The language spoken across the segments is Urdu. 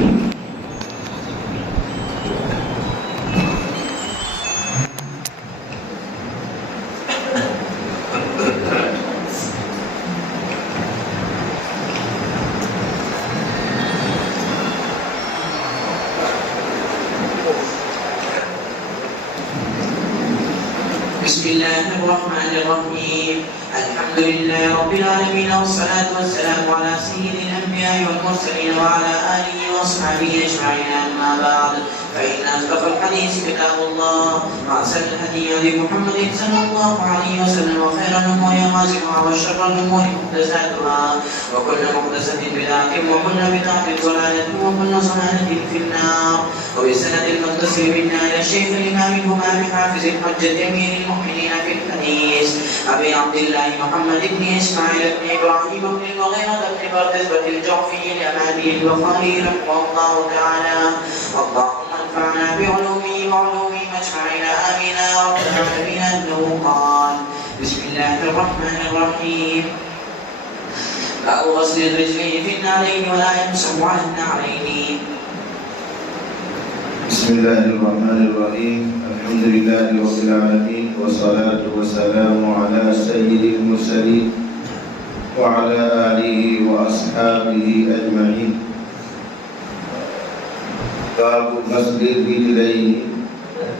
بسم الله الرحمن الرحيم. الحمد لله رب العالمين، والصلاة والسلام على سيد الأنبياء والمرسلين وعلى آله وأصحابه أجمعين. أما بعد، فإن أصدق الحديث كتاب الله، وأحسن الهدي هدي محمد صلى الله عليه وسلم، وخير الأمور محاسنها، وشر الأمور محدثاتها، وكل محدثة بدعة، وكل بدعة ضلالة، وكل ضلالة في النار. وبسند المتصل منا إلى الشيخ الإمام الهمام حافظ الحجة أمير المؤمنين في الحديث أبي عبد الله محمد بن إسماعيل بن إبراهيم بن المغيرة بن بردة الجعفي الأمامي البخاري رحمه الله تعالى. اللهم انفعنا بعلومه وعلومهم أجمعين، آمين يا رب العالمين. أنه قال: بسم الله الرحمن الرحيم. باب غسل الرجلين في النعلين ولا يمسح على النعلين. بسم الله الرحمن الرحيم. الحمد لله رب العالمين، والصلاة والسلام على سيد المرسلين وعلى آله وأصحابه أجمعين. باب غسل الرجلين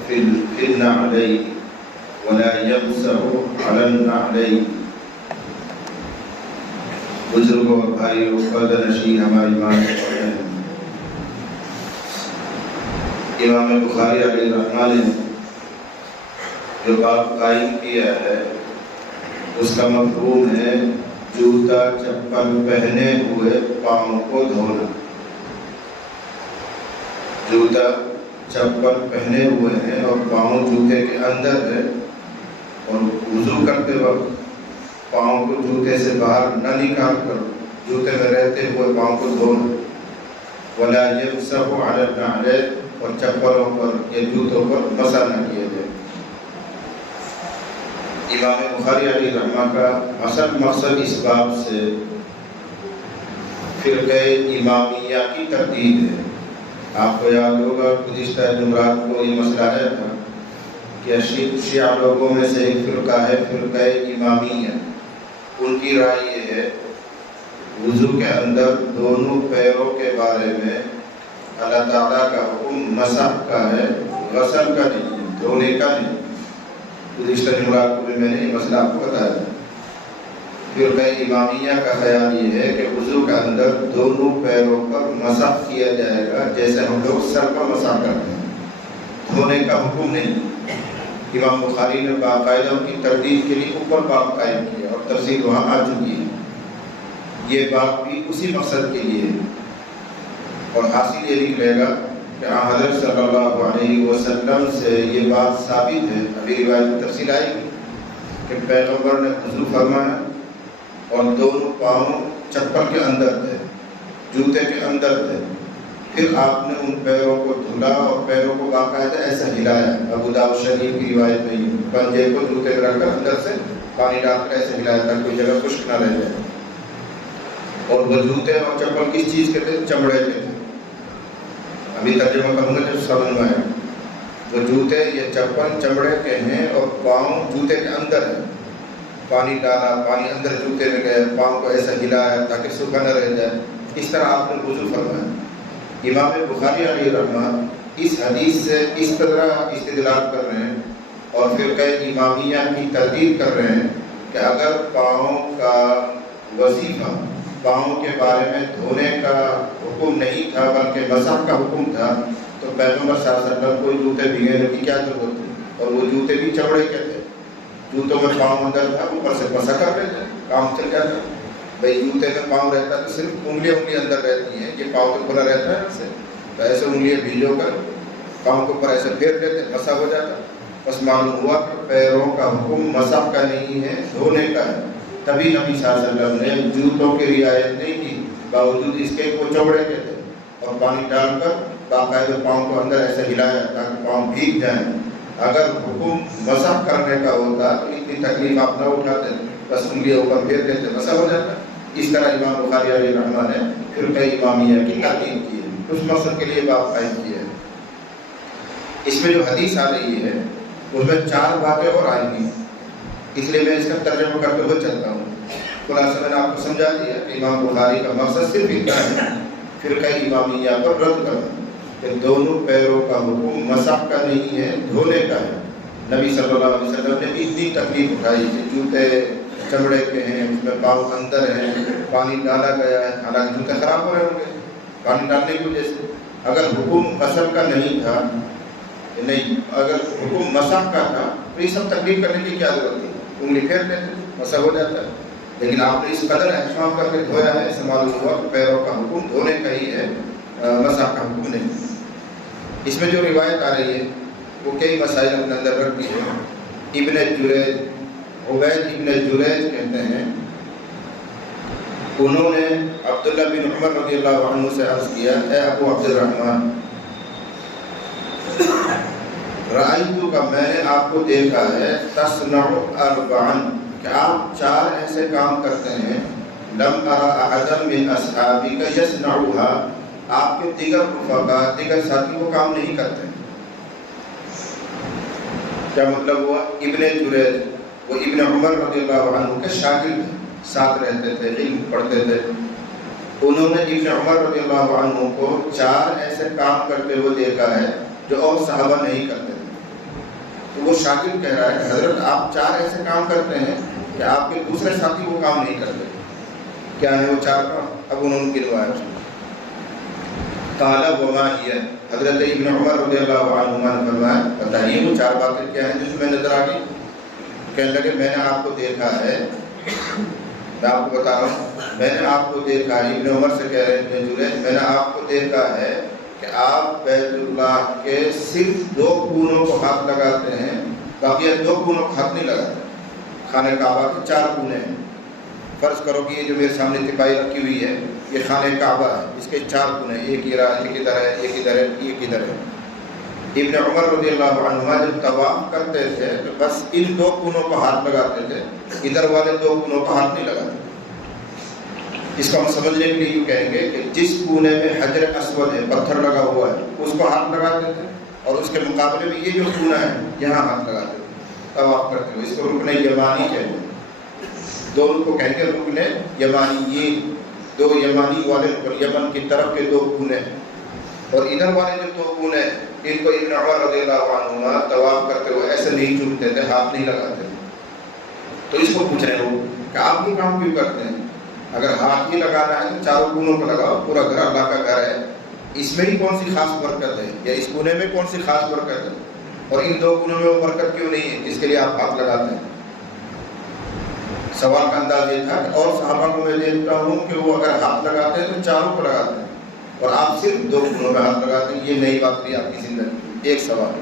في النعلين ولا يمسح على النعلين. بزرگوں اور بھائیوں، پردہ نشین ہماری ماں امام بخاری علیہ الرحمٰن نے جو باب قائم کیا ہے اس کا مفہوم ہے جوتا چپل پہنے ہوئے پاؤں کو دھونا. جوتا چپل پہنے ہوئے ہیں اور پاؤں جوتے کے اندر ہے، اور وضو کرتے وقت پاؤں کو جوتے سے باہر نہ نکال کر جوتے میں رہتے ہوئے پاؤں کو دھونا. ولا یمسح علی النعلین، اور چپلوں پر یا جوتوں پر مسح نہ کیا جائے. امام بخاری علیہ الرحمہ کا اصل مقصد اس باب سے فرقہ امامیہ کی تردید ہے. آپ کو یاد ہوگا گزشتہ جمعرات کو یہ مسئلہ آیا تھا کہ شیعہ لوگوں میں سے ایک فرقہ ہے فرقہ امامیہ. ان کی رائے یہ ہے وضو کے اندر دونوں پیروں کے بارے میں اللہ تعالیٰ کا حکم مسح کا ہے، غسل کا نہیں، دھونے کا نہیں. گزشتہ جمعرات کو بھی میں نے یہ مسئلہ آپ کو بتایا. فرقہ امامیہ کا خیال یہ ہے کہ وضو کے اندر دونوں پیروں پر مسح کیا جائے گا جیسے ہم لوگ سر پر مسح کرتے ہیں، دھونے کا حکم نہیں. امام بخاری نے باقاعدہ ان کی تردید کے لیے اوپر باب قائم کیا اور تفصیل وہاں آ چکی ہے. یہ باب بھی اسی مقصد کے لیے ہے، اور حاصل یہ نکلے گا کہ حضرت صلی اللہ علیہ وسلم سے یہ بات ثابت ہے. ابھی روایت میں تفصیل آئے گی کہ پیغمبر نے وضو فرمایا اور دونوں پاؤں چپل کے اندر تھے، جوتے کے اندر تھے. پھر آپ نے ان پیروں کو دھلا اور پیروں کو باقاعدہ ایسا ہلایا. ابو داؤد شریف کی روایت میں پنجے کو جوتے میں رکھ کر اندر سے پانی ڈال کر ایسے ہلایا تاکہ کوئی جگہ خشک نہ رہ جائے. اور وہ جوتے اور چپل کس چیز کے تھے؟ چمڑے کے تھے. ابھی ترجمہ کروں گا جب سمجھ میں آئے. وہ جوتے یا چپل چمڑے کے ہیں اور پاؤں جوتے کے اندر ہے. پانی ڈالا، پانی اندر جوتے میں گئے، پاؤں کو ایسا ہلایا تاکہ سوکھا نہ رہ جائے. اس طرح آپ نے وضو فرمایا. امام بخاری علیہ الرحمہ اس حدیث سے اس طرح استدلال کر رہے ہیں اور فرقہ امامیہ کی تردید کر رہے ہیں کہ اگر پاؤں کا وظیفہ پاؤں کے بارے میں دھونے کا حکم نہیں تھا بلکہ مسح کا حکم تھا تو پیغمبر صلی اللہ علیہ وسلم کو جوتے بھیگنے کی کیا ضرورت تھی؟ اور وہ جوتے بھی چمڑے کے تھے. جوتوں میں پاؤں اندر تھا، اوپر سے مسح کر لیتے، کام چل جاتا. بھائی جوتے میں پاؤں رہتا تو صرف انگلیاں اندر رہتی ہیں، یہ پاؤں تو کھلا رہتا ہے اسے، تو ایسے انگلیاں بھیجو کر پاؤں کے اوپر ایسے پھیر لیتے، مسح ہو جاتا. بس معلوم ہوا کہ پیروں کا حکم مسح کا نہیں ہے، دھونے کا ہے. تبھی نبی صلی اللہ علیہ وسلم نے جوتوں کی رعایت نہیں کی، باوجود اس کے وہ چمڑے کے تھے، اور پانی ڈال کر باقاعدہ پاؤں کو اندر ایسے ہلایا تاکہ پاؤں بھیگ جائیں. اگر حکم مسح کرنے کا ہوتا تو اتنی تکلیف آپ نہ اٹھاتے، بس انگلیاں اوپر پھیر دیتے، مسح ہو جاتا. اس طرح امام بخاری علیہ الرحمہ نے فرقہ امامیہ کی تردید کی ہے. اس مقصد کے لیے باب قائم کیا ہے۔ اس میں جو حدیث آ رہی ہے اس میں 4 باتیں اور آئیں گی، اس لیے میں اس کا ترجمہ کرتے ہوئے چلتا ہوں۔ خلاصہ میں نے آپ کو سمجھا دیا کہ امام بخاری کا مقصد صرف اتنا ہے، فرقہ امامیہ پر رد کرنا کہ دونوں پیروں کا حکم مسح کا نہیں ہے، دھونے کا ہے۔ نبی صلی اللہ علیہ وسلم نے بھی اتنی تکلیف اٹھائی کہ جوتے چمڑے کے ہیں، اس میں پاؤں اندر ہیں، پانی ڈالا گیا ہے، حالانکہ جوتے خراب ہو رہے ہوں گے پانی ڈالنے کی وجہ سے۔ اگر حکم غسل کا نہیں تھا، نہیں، اگر حکم مسح کا تھا تو یہ سب تکلیف کرنے کی کیا ضرورت تھی؟ انگلی پھیر لیتے، مسح ہو جاتا ہے۔ لیکن آپ نے اس قدر اہتمام کر کے دھویا ہے، اس سے معلوم ہوا کہ پیروں کا حکم دھونے کا ہی ہے، مسح کا حکم نہیں۔ اس میں جو روایت آ رہی ہے وہ کئی مسائل اپنے اندر رکھتی ہے۔ ابن جریج، عبید ابن جریج کہتے ہیں، انہوں نے عبداللہ بن عمر رضی اللہ عنہ سے عرض کیا، اے ابو عبد الرحمن، رأیتو کا میں نے آپ کو دیکھا ہے، تصنع اربعن، کہ آپ 4 ایسے کام کرتے ہیں، لم ارى احدا من اصحابک یصنعها، آپ کے دیگر رفقا، دیگر ساتھی وہ کام نہیں کرتے۔ کیا مطلب ہوا؟ ابن جریج وہ ابن عمر رضی اللہ عنہ کے شاگرد ساتھ رہتے تھے، علم پڑھتے تھے۔ انہوں نے ابن عمر رضی اللہ عنہ کو 4 ایسے کام کرتے ہوئے دیکھا ہے جو اور صحابہ نہیں کرتے تھے۔ تو وہ شاگرد کہہ رہا ہے کہ حضرت آپ 4 ایسے کام کرتے ہیں کہ آپ کے دوسرے ساتھی وہ کام نہیں کرتے۔ کیا ہے وہ 4 کام؟ اب انہوں نے گنوایا۔ قال وما هي، حضرت ابن عمر رضی اللہ عنہما نے فرمایا بتائیے وہ 4 باتیں کیا ہیں جو میں نظر آ گئی؟ کہنے لگے میں نے آپ کو دیکھا ہے، میں آپ کو بتا رہا ہوں، میں نے آپ کو دیکھا ہے، ابن عمر سے کہہ رہے ہیں ابن جریج، میں نے آپ کو دیکھا ہے کہ آپ بیت اللہ کے صرف 2 کونوں کو ہاتھ لگاتے ہیں، باقی 2 کونوں کو ہاتھ نہیں لگاتے۔ خانہ کعبہ کے 4 کونے ہیں، فرض کرو کہ یہ جو میرے سامنے تپائی رکھی ہوئی ہے یہ خانہ کعبہ ہے، اس کے 4 کونے، ایک ادھر ہے، ایک ادھر ہے، ایک ادھر ہے۔ ابن عمر رضی اللہ عنہ جب طواف کرتے تھے تو بس ان 2 کونوں کو ہاتھ لگاتے تھے، ادھر والے 2 کونوں کو ہاتھ نہیں لگاتے۔ اس کو ہم سمجھنے کے لیے یوں کہیں گے کہ جس کونے میں حجر اسود ہے، پتھر لگا ہوا ہے، اس کو ہاتھ لگاتے تھے، اور اس کے مقابلے میں یہ جو کونا ہے یہاں ہاتھ لگاتے تھے طواف کرتے ہوئے۔ اس کو رکن یمانی کہتے ہیں، دونوں کو کہیں گے رکن یمانی۔ یہ 2 یمانی والے رکن، یمن کی طرف کے 2 کونے، اور ادھر والے جو 2 کونے ان کو ابن عمر رضی اللہ عنہ طواف کرتے ہوئے ایسے نہیں چومتے تھے، ہاتھ نہیں لگاتے۔ تو اس کو پوچھ رہے ہیں وہ کہ آپ یہ کام کیوں کرتے ہیں؟ اگر ہاتھ ہی لگانا ہے تو 4 کونوں کو لگاؤ، پورا گھر اللہ کا گھر ہے، اس میں ہی کون سی خاص برکت ہے، یا اس کونے میں کون سی خاص برکت ہے، اور ان 2 کونوں میں وہ برکت کیوں نہیں ہے جس کے لیے آپ ہاتھ لگاتے ہیں؟ سوال کا انداز یہ تھا کہ اور صحابہ کو میں دیکھتا ہوں کہ وہ اگر ہاتھ لگاتے ہیں تو 4 کو لگاتے ہیں، اور آپ صرف 2 کونوں میں ہاتھ لگاتے ہیں۔ یہ نئی بات تھی آپ کی زندگی۔ ایک سوال۔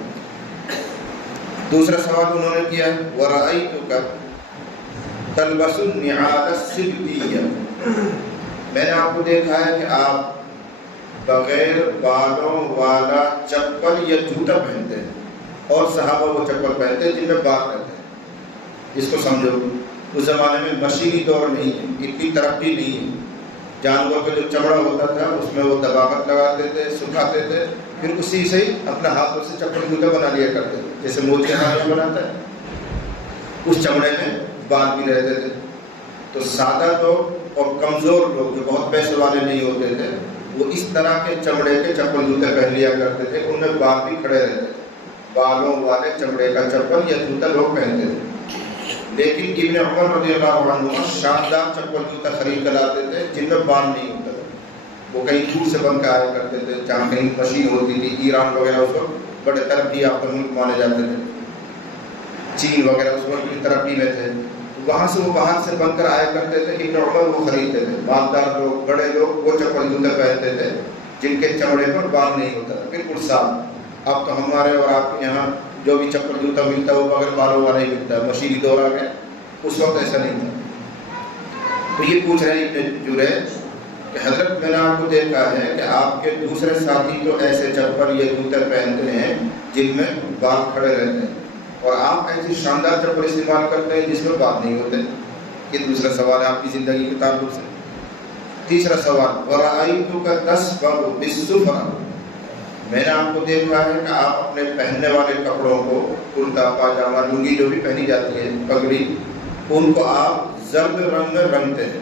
دوسرا سوال انہوں نے کیا، وَرَأَيْتُكَ تَلْبَسُ النِّعَالَ السِّبْتِيَّةَ، میں نے آپ کو دیکھا ہے کہ آپ بغیر بالوں والا چپل یا جوتا پہنتے ہیں، اور صحابہ وہ چپل پہنتے ہیں جن میں بال رہتے ہیں۔ اس کو سمجھو، اس زمانے میں مشینی دور نہیں ہے، اتنی ترقی نہیں ہے۔ جانور کا جو چمڑا ہوتا تھا اس میں وہ دباغت لگاتے تھے، سکھاتے تھے، پھر اسی سے ہی اپنے ہاتھوں سے چپل جوتا بنا لیا کرتے تھے، جیسے موتی ہاتھ بناتا ہے، اس چمڑے میں بال بھی رہتے تھے۔ تو سادہ لوگ اور کمزور لوگ جو بہت پیسے والے نہیں ہوتے تھے وہ اس طرح کے چمڑے کے چپل جوتے پہن لیا کرتے تھے، ان میں بال بھی کھڑے رہتے تھے۔ بالوں والے چمڑے کا چپل یا جوتا لوگ پہنتے تھے۔ لیکن ابن عمر رضی اللہ عنہ شاندار چپل جوتا خرید کر لاتے تھے جن میں بال نہیں ہوتا تھا۔ وہ کہیں دور سے بن کے آیا کرتے تھے، جہاں کہیں مشین ہوتی تھی، ایران وغیرہ اس وقت بڑے ترقی یافتہ ملک مانے جاتے تھے، چین وغیرہ اس وقت کی ترقی میں تھے، وہاں سے وہ باہر سے بن کر آیا کرتے تھے۔ ابن عمر وہ خریدتے تھے، مالدار لوگ، بڑے لوگ وہ چپل جوتے پہنتے تھے جن کے چمڑے پر بال نہیں ہوتا تھا، بالکل صاف۔ اب تو ہمارے اور آپ کے یہاں جو بھی چپل جوتا ملتا ہے وہ بغیر بالوں والا ہی ملتا ہے، مشینی دور آ گیا، اس وقت ایسا نہیں تھا۔ تو یہ پوچھ رہے ہیں ابن جریج کہ حضرت میں نے آپ کو دیکھا ہے کہ آپ کے دوسرے ساتھی تو ایسے چپل یا جوتے پہنتے ہیں جن میں بال کھڑے رہتے ہیں، اور آپ ایسی شاندار چپل استعمال کرتے ہیں جس میں بال نہیں ہوتے۔ یہ دوسرا سوال ہے آپ کی زندگی کے تعلق سے۔ تیسرا سوال وَرَأَيْتُكَ تَسْبَغُ بِالسُّفْرَةِ، میں نے آپ کو دیکھا ہے کہ آپ اپنے پہننے والے کپڑوں کو، کرتا پاجامہ لنگی جو بھی پہنی جاتی ہے، پگڑی، ان کو آپ زرد رنگ میں رنگتے ہیں،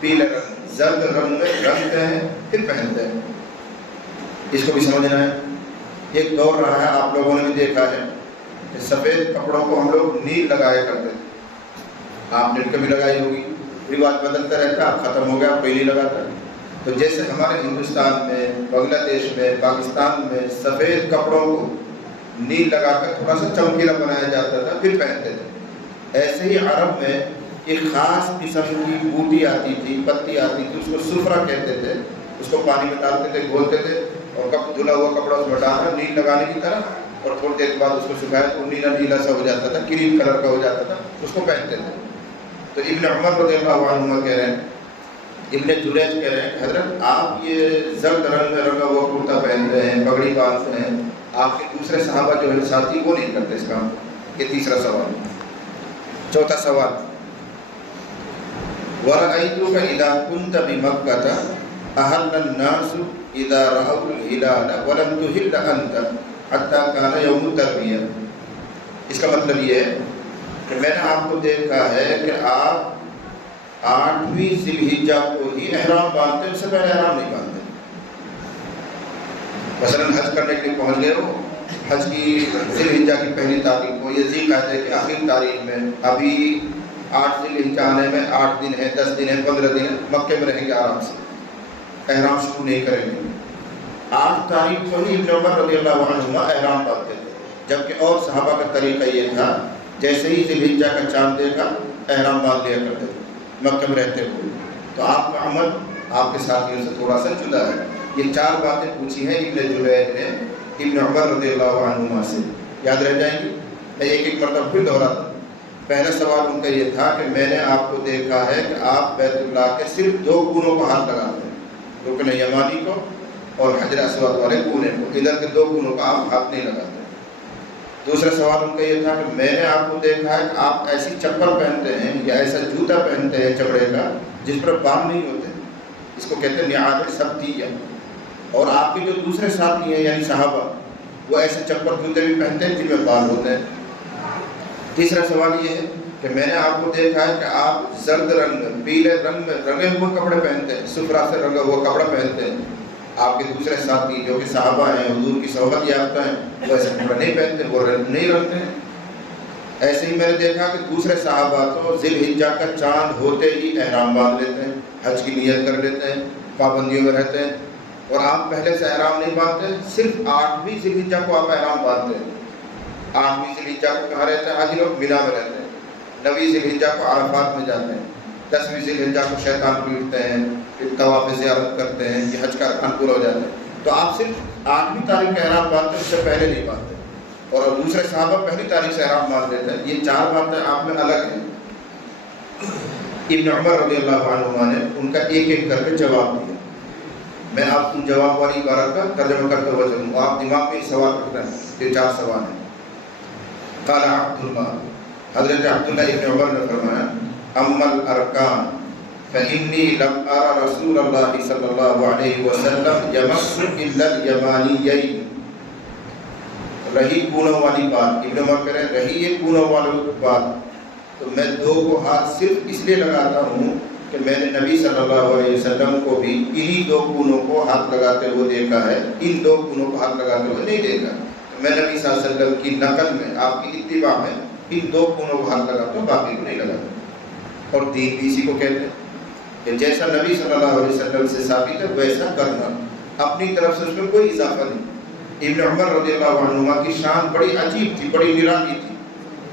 پیلے رنگ زرد رنگ میں رنگتے ہیں پھر پہنتے ہیں۔ اس کو بھی سمجھنا ہے۔ ایک دور رہا ہے، آپ لوگوں نے بھی دیکھا ہے کہ سفید کپڑوں کو ہم لوگ نیل لگایا کرتے تھے، آپ نے کبھی لگائی ہوگی، رواج بدلتا رہتا ہے، اب ختم ہو گیا، کوئی نہیں لگاتا۔ تو جیسے ہمارے ہندوستان میں، بنگلہ دیش میں، پاکستان میں سفید کپڑوں کو نیل لگا کر تھوڑا سا چمکیلا بنایا جاتا تھا پھر پہنتے تھے، ایسے ہی عرب میں ایک خاص قسم کی بوٹی آتی تھی، پتی آتی تھی، اس کو سفرہ کہتے تھے، اس کو پانی میں ڈالتے تھے، گھولتے تھے اور کب دھلا ہوا کپڑا اس میں ڈالنا نیل لگانے کی طرح، اور تھوڑی دیر بعد اس کو سکھایا تو نیلا نیلا سا ہو جاتا تھا، کریم کلر کا ہو جاتا تھا، اس کو پہنتے تھے۔ تو ابن عمر رضی اللہ عنہ کہہ رہے ہیں، ابن جریج کہہ رہے ہیں کہ حضرت آپ یہ زرد رنگ میں رنگا ہوا کرتا پہنتے ہیں، پگڑی باندھتے ہیں، آپ کے دوسرے صحابہ جو ہے ساتھی وہ نہیں کرتے اس کام۔ یہ تیسرا سوال۔ چوتھا سوال وَرَأَيْتُكَ إِذَا كُنْتَ بِمَكَّةَ أَحَلَّ النَّاسُ إِذَا رَأَوُا الْهِلَالَ وَلَمْ تُحِلَّ أَنْتَ حَتَّى كَانَ يَوْمُ التَّرْوِيَةِ۔ اس کا مطلب یہ ہے کہ میں نے آپ کو دیکھا ہے کہ آپ 8ویں ذی الحجہ کو ہی احرام باندھتے ہیں، اس سے پہلے احرام نہیں باندھتے۔ مثلا حج کرنے کے لیے پہنچ گئے ہو، حج کی ذی الحجہ کی پہلی تاریخ کو، یہ ذی قعدہ کی آخری تاریخ میں، ابھی 8 ذی الحجہ آنے میں 8 دن ہے، 10 دن ہے، 15 دن ہے، مکے میں رہیں گے آرام سے، احرام شروع نہیں کریں گے۔ 8 تاریخ کو ہی ابن عمر رضی اللہ عنہما احرام باندھتے تھے، جبکہ اور صحابہ کا طریقہ یہ تھا جیسے ہی ذی الحجہ کا چاند دیکھا احرام باندھ لیا کرتے تھے مکہ میں رہتے ہوئے۔ تو آپ کا عمل آپ کے ساتھیوں سے تھوڑا سا جدا ہے۔ یہ 4 باتیں پوچھی ہیں ابن جریج نے ابن عمر رضی اللہ عنہما سے، یاد رہ جائیں گی؟ میں ایک ایک مرتبہ پھر دہراتا ہوں۔ پہلا سوال ان کا یہ تھا کہ میں نے آپ کو دیکھا ہے کہ آپ بیت اللہ کے صرف 2 کونوں کو ہاتھ لگاتے ہیں، رکن یمانی کو اور حجر اسود والے کونے کو، ادھر کے 2 کونوں کا آپ ہاتھ نہیں لگاتے۔ دوسرا سوال ان کا یہ تھا کہ میں نے آپ کو دیکھا ہے کہ آپ ایسی چپل پہنتے ہیں یا ایسا جوتا پہنتے ہیں چمڑے کا جس پر بال نہیں ہوتے، اس کو کہتے ہیں نعال سبتیہ، اور آپ کے جو دوسرے ساتھی ہیں یعنی صحابہ وہ ایسے چپل جوتے بھی پہنتے ہیں جن میں بال ہوتے ہیں۔ تیسرا سوال یہ ہے کہ میں نے آپ کو دیکھا ہے کہ آپ زرد رنگ میں، پیلے رنگ میں رنگے ہوئے کپڑے پہنتے ہیں، سفرہ سے رنگا ہوا کپڑا پہنتے ہیں، آپ کے دوسرے ساتھی جو کہ صحابہ ہیں، حضور کی صحبت یافتہ ہیں، وہ ایسے کپڑے نہیں پہنتے، وہ نہیں رنگتے ہیں۔ ایسے ہی میں نے دیکھا کہ دوسرے صحابہ تو ذی الحجہ کا چاند ہوتے ہی احرام باندھ لیتے ہیں، حج کی نیت کر لیتے ہیں، پابندیوں میں رہتے ہیں، اور آپ پہلے سے احرام نہیں باندھتے، صرف 8ویں ذی الحجہ کو آپ احرام باندھتے ہیں۔ 8ویں ذی الحجہ کو کہاں رہتے ہیں؟ حاجی لوگ مینا میں رہتے ہیں، 9ویں ذی الحجہ کو عرفات میں جاتے ہیں، 10ویں ذی الحجہ کو شیطان پیٹتے ہیں، پھر طواف زیارت کرتے ہیں، یہ حج کا ارکان پورا ہو جاتا ہے۔ تو آپ صرف 8ویں تاریخ کا احرام باندھتے ہیں، اس سے پہلے نہیں باندھتے، اور دوسرے صحابہ پہلی تاریخ سے احرام باندھ لیتے ہیں۔ یہ 4 باتیں آپ میں الگ ہیں۔ ابن عمر رضی اللہ عنہما نے ان کا ایک ایک کر کے جواب دیا۔ میں آپ کو جواب والی عبارت کا ترجمہ کرتے ہوئے چلوں، آپ دماغ میں سوال رکھ رہے ہیں۔ یہ 4 سوال ہیں۔ قال عبداللہ، حضرت عبداللہ ابن عمر نے فرمایا اما الارکان فإنی لم ارى رسول اللہ صلی اللہ علیہ وسلم یمس الا الیمانیین۔ رہی کونوں والی بات، ابن عمر کہہ رہے ہیں رہی یہ کونوں والی بات، تو میں 2 کو ہاتھ صرف اس لیے لگاتا ہوں کہ میں نے نبی صلی اللہ علیہ وسلم کو بھی انہی 2 کونوں کو ہاتھ لگاتے ہوئے دیکھا ہے، ان 2 کونوں کو ہاتھ لگاتے ہوئے نہیں دیکھا۔ میں نبی صلی اللہ علیہ وسلم کی نقل میں، آپ کی اتباع میں ان 2 کونوں کو ہاتھ لگاتا ہوں، باقی کو نہیں لگاتا۔ اور دین بھی اسی کو کہتے ہیں کہ جیسا نبی صلی اللہ علیہ وسلم سے ثابت ہے ویسا کرنا، اپنی طرف سے اس میں کوئی اضافہ نہیں۔ ابن عمر رضی اللہ عنہما کی شان بڑی عجیب تھی، بڑی نرالی تھی،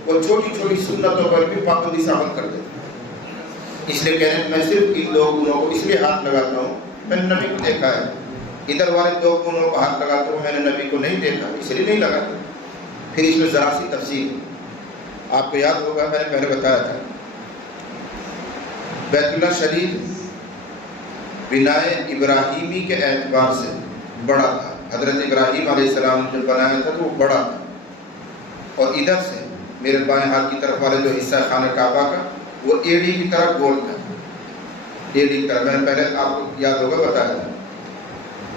وہ چھوٹی چھوٹی سنتوں پر بھی پابندی ثابت کرتے تھے۔ اس لیے کہہ رہے ہیں میں صرف ان 2 گنوں کو اس لیے ہاتھ لگاتا ہوں، میں نے نبی کو دیکھا ہے، ادھر والے 2 گنوں کو ہاتھ لگاتے ہوئے میں نے نبی کو نہیں دیکھا، اس لیے نہیں لگاتا۔ پھر اس میں ذرا سی تفصیل آپ کو یاد ہوگا، میں نے پہلے بتایا تھا، بیت اللہ شریف بنائے ابراہیمی کے اعتبار سے بڑا تھا، حضرت ابراہیم علیہ السلام نے جب بنایا تھا تو وہ بڑا تھا، اور ادھر سے میرے بائیں ہاتھ کی طرف والے جو حصہ خانہ کعبہ کا وہ ایڑی کی طرح گول تھا، یہ لکھ کر میں پہلے آپ کو یاد ہوگا بتایا تھا.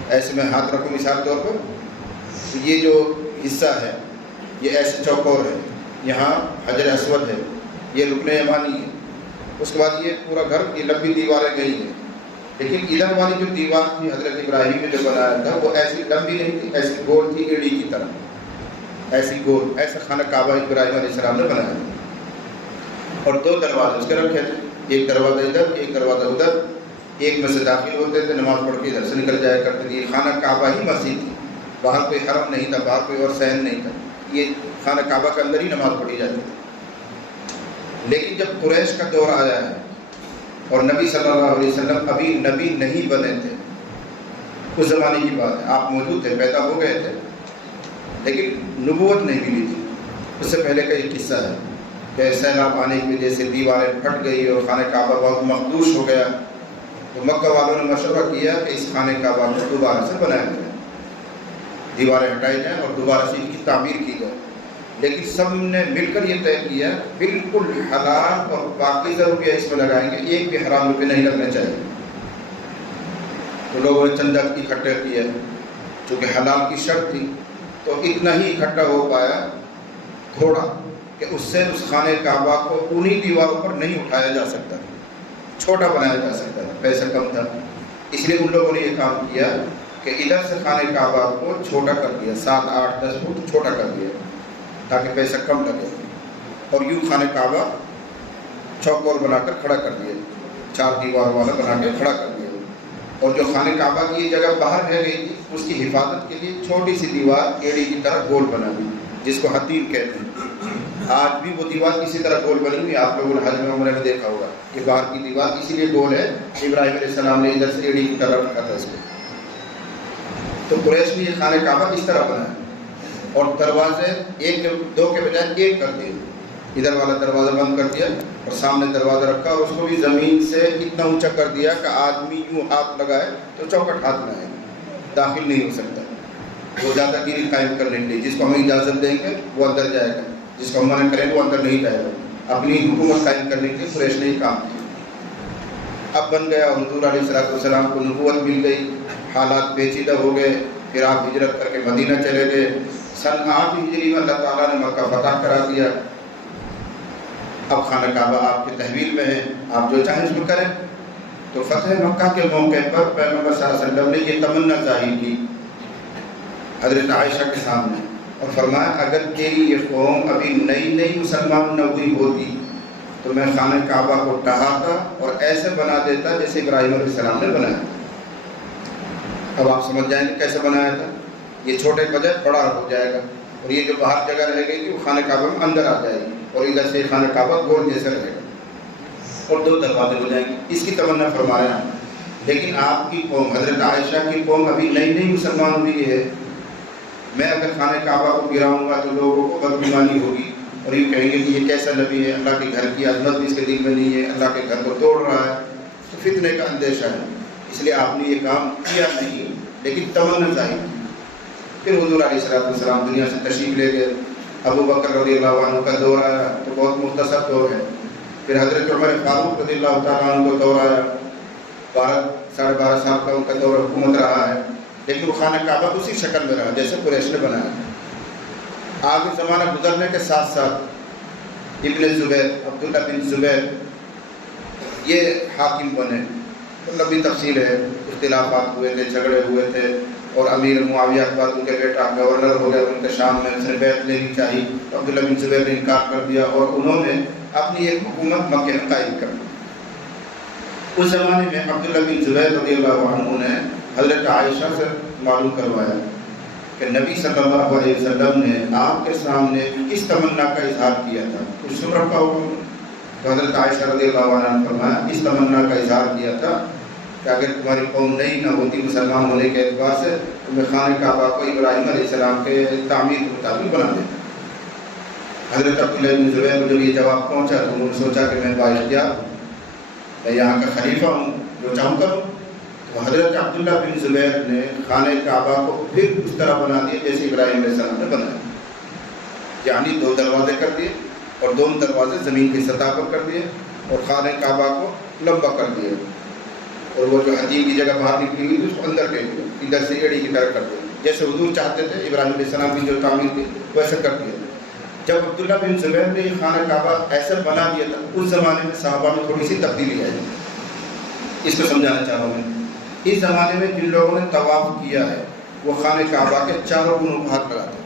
ایسے میں ہاتھ رکھوں مثال طور پر، یہ جو حصہ ہے یہ ایسے چوکور ہے، یہاں حجر اسود ہے، یہ رکن یمانی ہے. اس کے بعد یہ پورا گھر یہ لمبی دیواریں گئی ہیں، لیکن ادھر والی جو دیوار تھی حضرت ابراہیم نے جو بنایا تھا وہ ایسی لمبی نہیں تھی، ایسی گول تھی ایڑی کی طرح، ایسی گول. ایسا خانہ کعبہ ابراہیم علیہ السلام نے بنایا. اور 2 دروازے اس کے رکھے تھے، ایک دروازہ ادھر ایک دروازہ ادھر، ایک میں سے داخل ہوتے تھے، نماز پڑھ کے ادھر سے نکل جایا کرتے تھے. یہ خانہ کعبہ ہی مسجد تھی، باہر کوئی حرم نہیں تھا، باہر کوئی اور صحن نہیں تھا، یہ خانہ کعبہ کے اندر ہی نماز پڑھی جاتی تھی. لیکن جب قریش کا دور آیا ہے اور نبی صلی اللہ علیہ وسلم ابھی نبی نہیں بنے تھے، اس زمانے کی بات ہے، آپ موجود تھے، پیدا ہو گئے تھے، لیکن نبوت نہیں ملی تھی. اس سے پہلے کا یہ قصہ ہے کہ سیلاب آنے کی وجہ سے دیواریں پھٹ گئی اور خانہ کعبہ بہت مخدوش ہو گیا. تو مکہ والوں نے مشورہ کیا کہ اس خانہ کعبہ کو دوبارہ سے بنایا جائے، دیواریں ہٹائی جائیں اور دوبارہ سے ان کی تعمیر کی جائے. لیکن سب نے مل کر یہ طے کیا بالکل حلال اور پاکیزہ روپیہ اس میں لگائیں گے، ایک بھی حرام روپیہ نہیں لگنا چاہیے. تو لوگوں نے چندہ اکٹھا کیا، چونکہ حلال کی شرط تھی تو اتنا ہی اکٹھا ہو پایا تھوڑا کہ اس سے اس خانہ کعبہ کو انہی دیواروں پر نہیں اٹھایا جا سکتا، چھوٹا بنایا جا سکتا تھا، پیسہ کم تھا. اس لیے ان لوگوں نے یہ کام کیا کہ ادھر سے خانہ کعبہ کو چھوٹا کر دیا، 7, 8, 10 فٹ چھوٹا کر دیا تاکہ پیسہ کم لگے. اور یوں خانہ کعبہ چوکور بنا کر کھڑا کر دیا، 4 دیوار والا بنا کے کھڑا کر دیا. اور جو خانہ کعبہ کی یہ جگہ باہر رہ گئی تھی اس کی حفاظت کے لیے چھوٹی سی دیوار ایڑی کی طرح گول بنا دی، جس کو حتیم کہتے ہیں. آج بھی وہ دیوار اسی طرح گول بنی ہوئی، آپ لوگوں نے حج میں عمرہ میں دیکھا ہوگا کہ باہر کی دیوار اسی لیے گول ہے، ابراہیم علیہ السلام نے ادھر سے ایڑی کی طرح رکھا تھا اس کو. تو قریش نے یہ خانہ کعبہ اس طرح بنایا اور دروازے 2 کے بجائے 1 کر دیے. ادھر والا دروازہ بند کر دیا اور سامنے دروازہ رکھا اور اس کو بھی زمین سے اتنا اونچا کر دیا کہ آدمی یوں ہاتھ لگائے تو چوکٹ ہاتھ میں آئے، داخل نہیں ہو سکتا. وہ زیادہ گیری قائم کرنے کے لیے جس کو ہم اجازت دیں گے وہ اندر جائے گا، جس کو ہم منع کریں گے وہ اندر نہیں جائے گا. اپنی حکومت قائم کرنے کے لیے قریش نے یہ کام کیا. اب بن گیا، حضور علیہ السلام کو نبوت مل گئی، حالات پیچیدہ ہو گئے. پھر آپ ہجرت کر کے مدینہ چلے گئے. سن 8 ہجری میں اللہ تعالیٰ نے مکہ فتح کرا دیا. اب خانہ کعبہ آپ کے تحویل میں ہے، آپ جو چاہیں اس میں کریں. تو فتح مکہ کے موقع پر پیغمبر صلی اللہ علیہ وسلم نے یہ تمنا ظاہر کی حضرت عائشہ کے سامنے اور فرمایا اگر تیری یہ قوم ابھی نئی مسلمان نہ ہوئی ہوتی تو میں خانہ کعبہ کو ٹہاتا اور ایسے بنا دیتا جیسے ابراہیم علیہ السلام نے بنایا. اب آپ سمجھ جائیں گے کیسے بنایا تھا. یہ چھوٹے بجائے بڑا ہو جائے گا اور یہ جو باہر جگہ رہ گئی تھی وہ خانہ کعبہ میں اندر آ جائے گی اور ادھر سے خانہ کعبہ گول جیسے رہے گا اور 2 دروازے ہو جائیں گے. اس کی تمنا فرمایا. لیکن آپ کی قوم حضرت عائشہ کی قوم ابھی نئی مسلمان ہوئی ہے، میں اگر خانہ کعبہ کو گراؤں گا تو لوگوں کو بدگمانی ہوگی اور یہ کہیں گے کہ یہ کیسا نبی ہے، اللہ کے گھر کی عظمت بھی اس کے دل میں نہیں ہے، اللہ کے گھر کو توڑ رہا ہے. تو فتنے کا اندیشہ ہے، اس لیے آپ نے یہ کام کیا نہیں لیکن تمنا ظاہر کی. پھر حضور علیہ السلام دنیا سے تشریف لے گئے. ابو بکر رضی اللہ عنہ کا دور آیا تو بہت مختصر دور ہے. پھر حضرت عمر فاروق رضی اللہ تعالیٰ عنہ کو دور آیا، 12 سال کا ان کا دور حکومت رہا ہے. لیکن وہ خانہ کعبہ اسی شکل میں رہا جیسے قریش نے بنایا. آگے زمانہ گزرنے کے ساتھ ساتھ ابن زبیر، عبداللہ بن زبیر یہ حاکم بنے. لمبی تفصیل ہے، اختلافات ہوئے تھے، جھگڑے ہوئے تھے اور امیر معاویہ کے بعد ان کے بیٹا گورنر ہو گیا ان کے شام میں، اس نے بیعت لینی چاہی تو عبداللہ بن زبیر نے انکار کر دیا اور انہوں نے اپنی ایک حکومت مکہ میں قائم کر دی. اس زمانے میں عبداللہ بن زبیر رضی اللہ عنہ نے حضرت عائشہ سے معلوم کروایا کہ نبی صلی اللہ علیہ وسلم نے آپ کے سامنے کس تمنا کا اظہار کیا تھا. کچھ سن رکھا ہوگا. تو حضرت عائشہ رضی اللہ عنہ نے فرمایا اس تمنا کا اظہار کیا تھا کہ اگر تمہاری قوم نئی نہ ہوتی مسلمان ہونے کے اعتبار سے تو میں خانہ کعبہ کو ابراہیم علیہ السلام کے تعمیر کے مطابق بنا دیتا. حضرت عبداللہ بن زبیر کو جب یہ جواب پہنچا تو انہوں نے سوچا کہ میں بااختیار میں یہاں کا خلیفہ ہوں، جو چاہوں کروں. تو حضرت عبداللہ بن زبیر نے خانہ کعبہ کو پھر اس طرح بنا دیا جیسے ابراہیم علیہ السلام نے بنایا، یعنی 2 دروازے کر دیے اور 2 دروازے زمین کی سطح پر کر دیے اور خانہ کعبہ کو لمبا کر دیے اور وہ جو حتیم کی جگہ باہر نکلی ہوئی تھی اس کو اندر لے لیا، ادھر سے ایڑی کی طرح کر دیا، جیسے حضور چاہتے تھے ابراہیم علیہ السلام کی جو تعمیر تھی ویسے کر دیا۔ جب عبداللہ بن زبیر نے یہ خانہ کعبہ ایسا بنا دیا تھا، اس زمانے میں صحابہ میں تھوڑی سی تبدیلی آئی، اس کو سمجھانا چاہ رہا ہوں میں۔ اس زمانے میں جن لوگوں نے طواف کیا ہے وہ خانہ کعبہ کے چاروں کونوں کو ہاتھ لگاتے ہیں،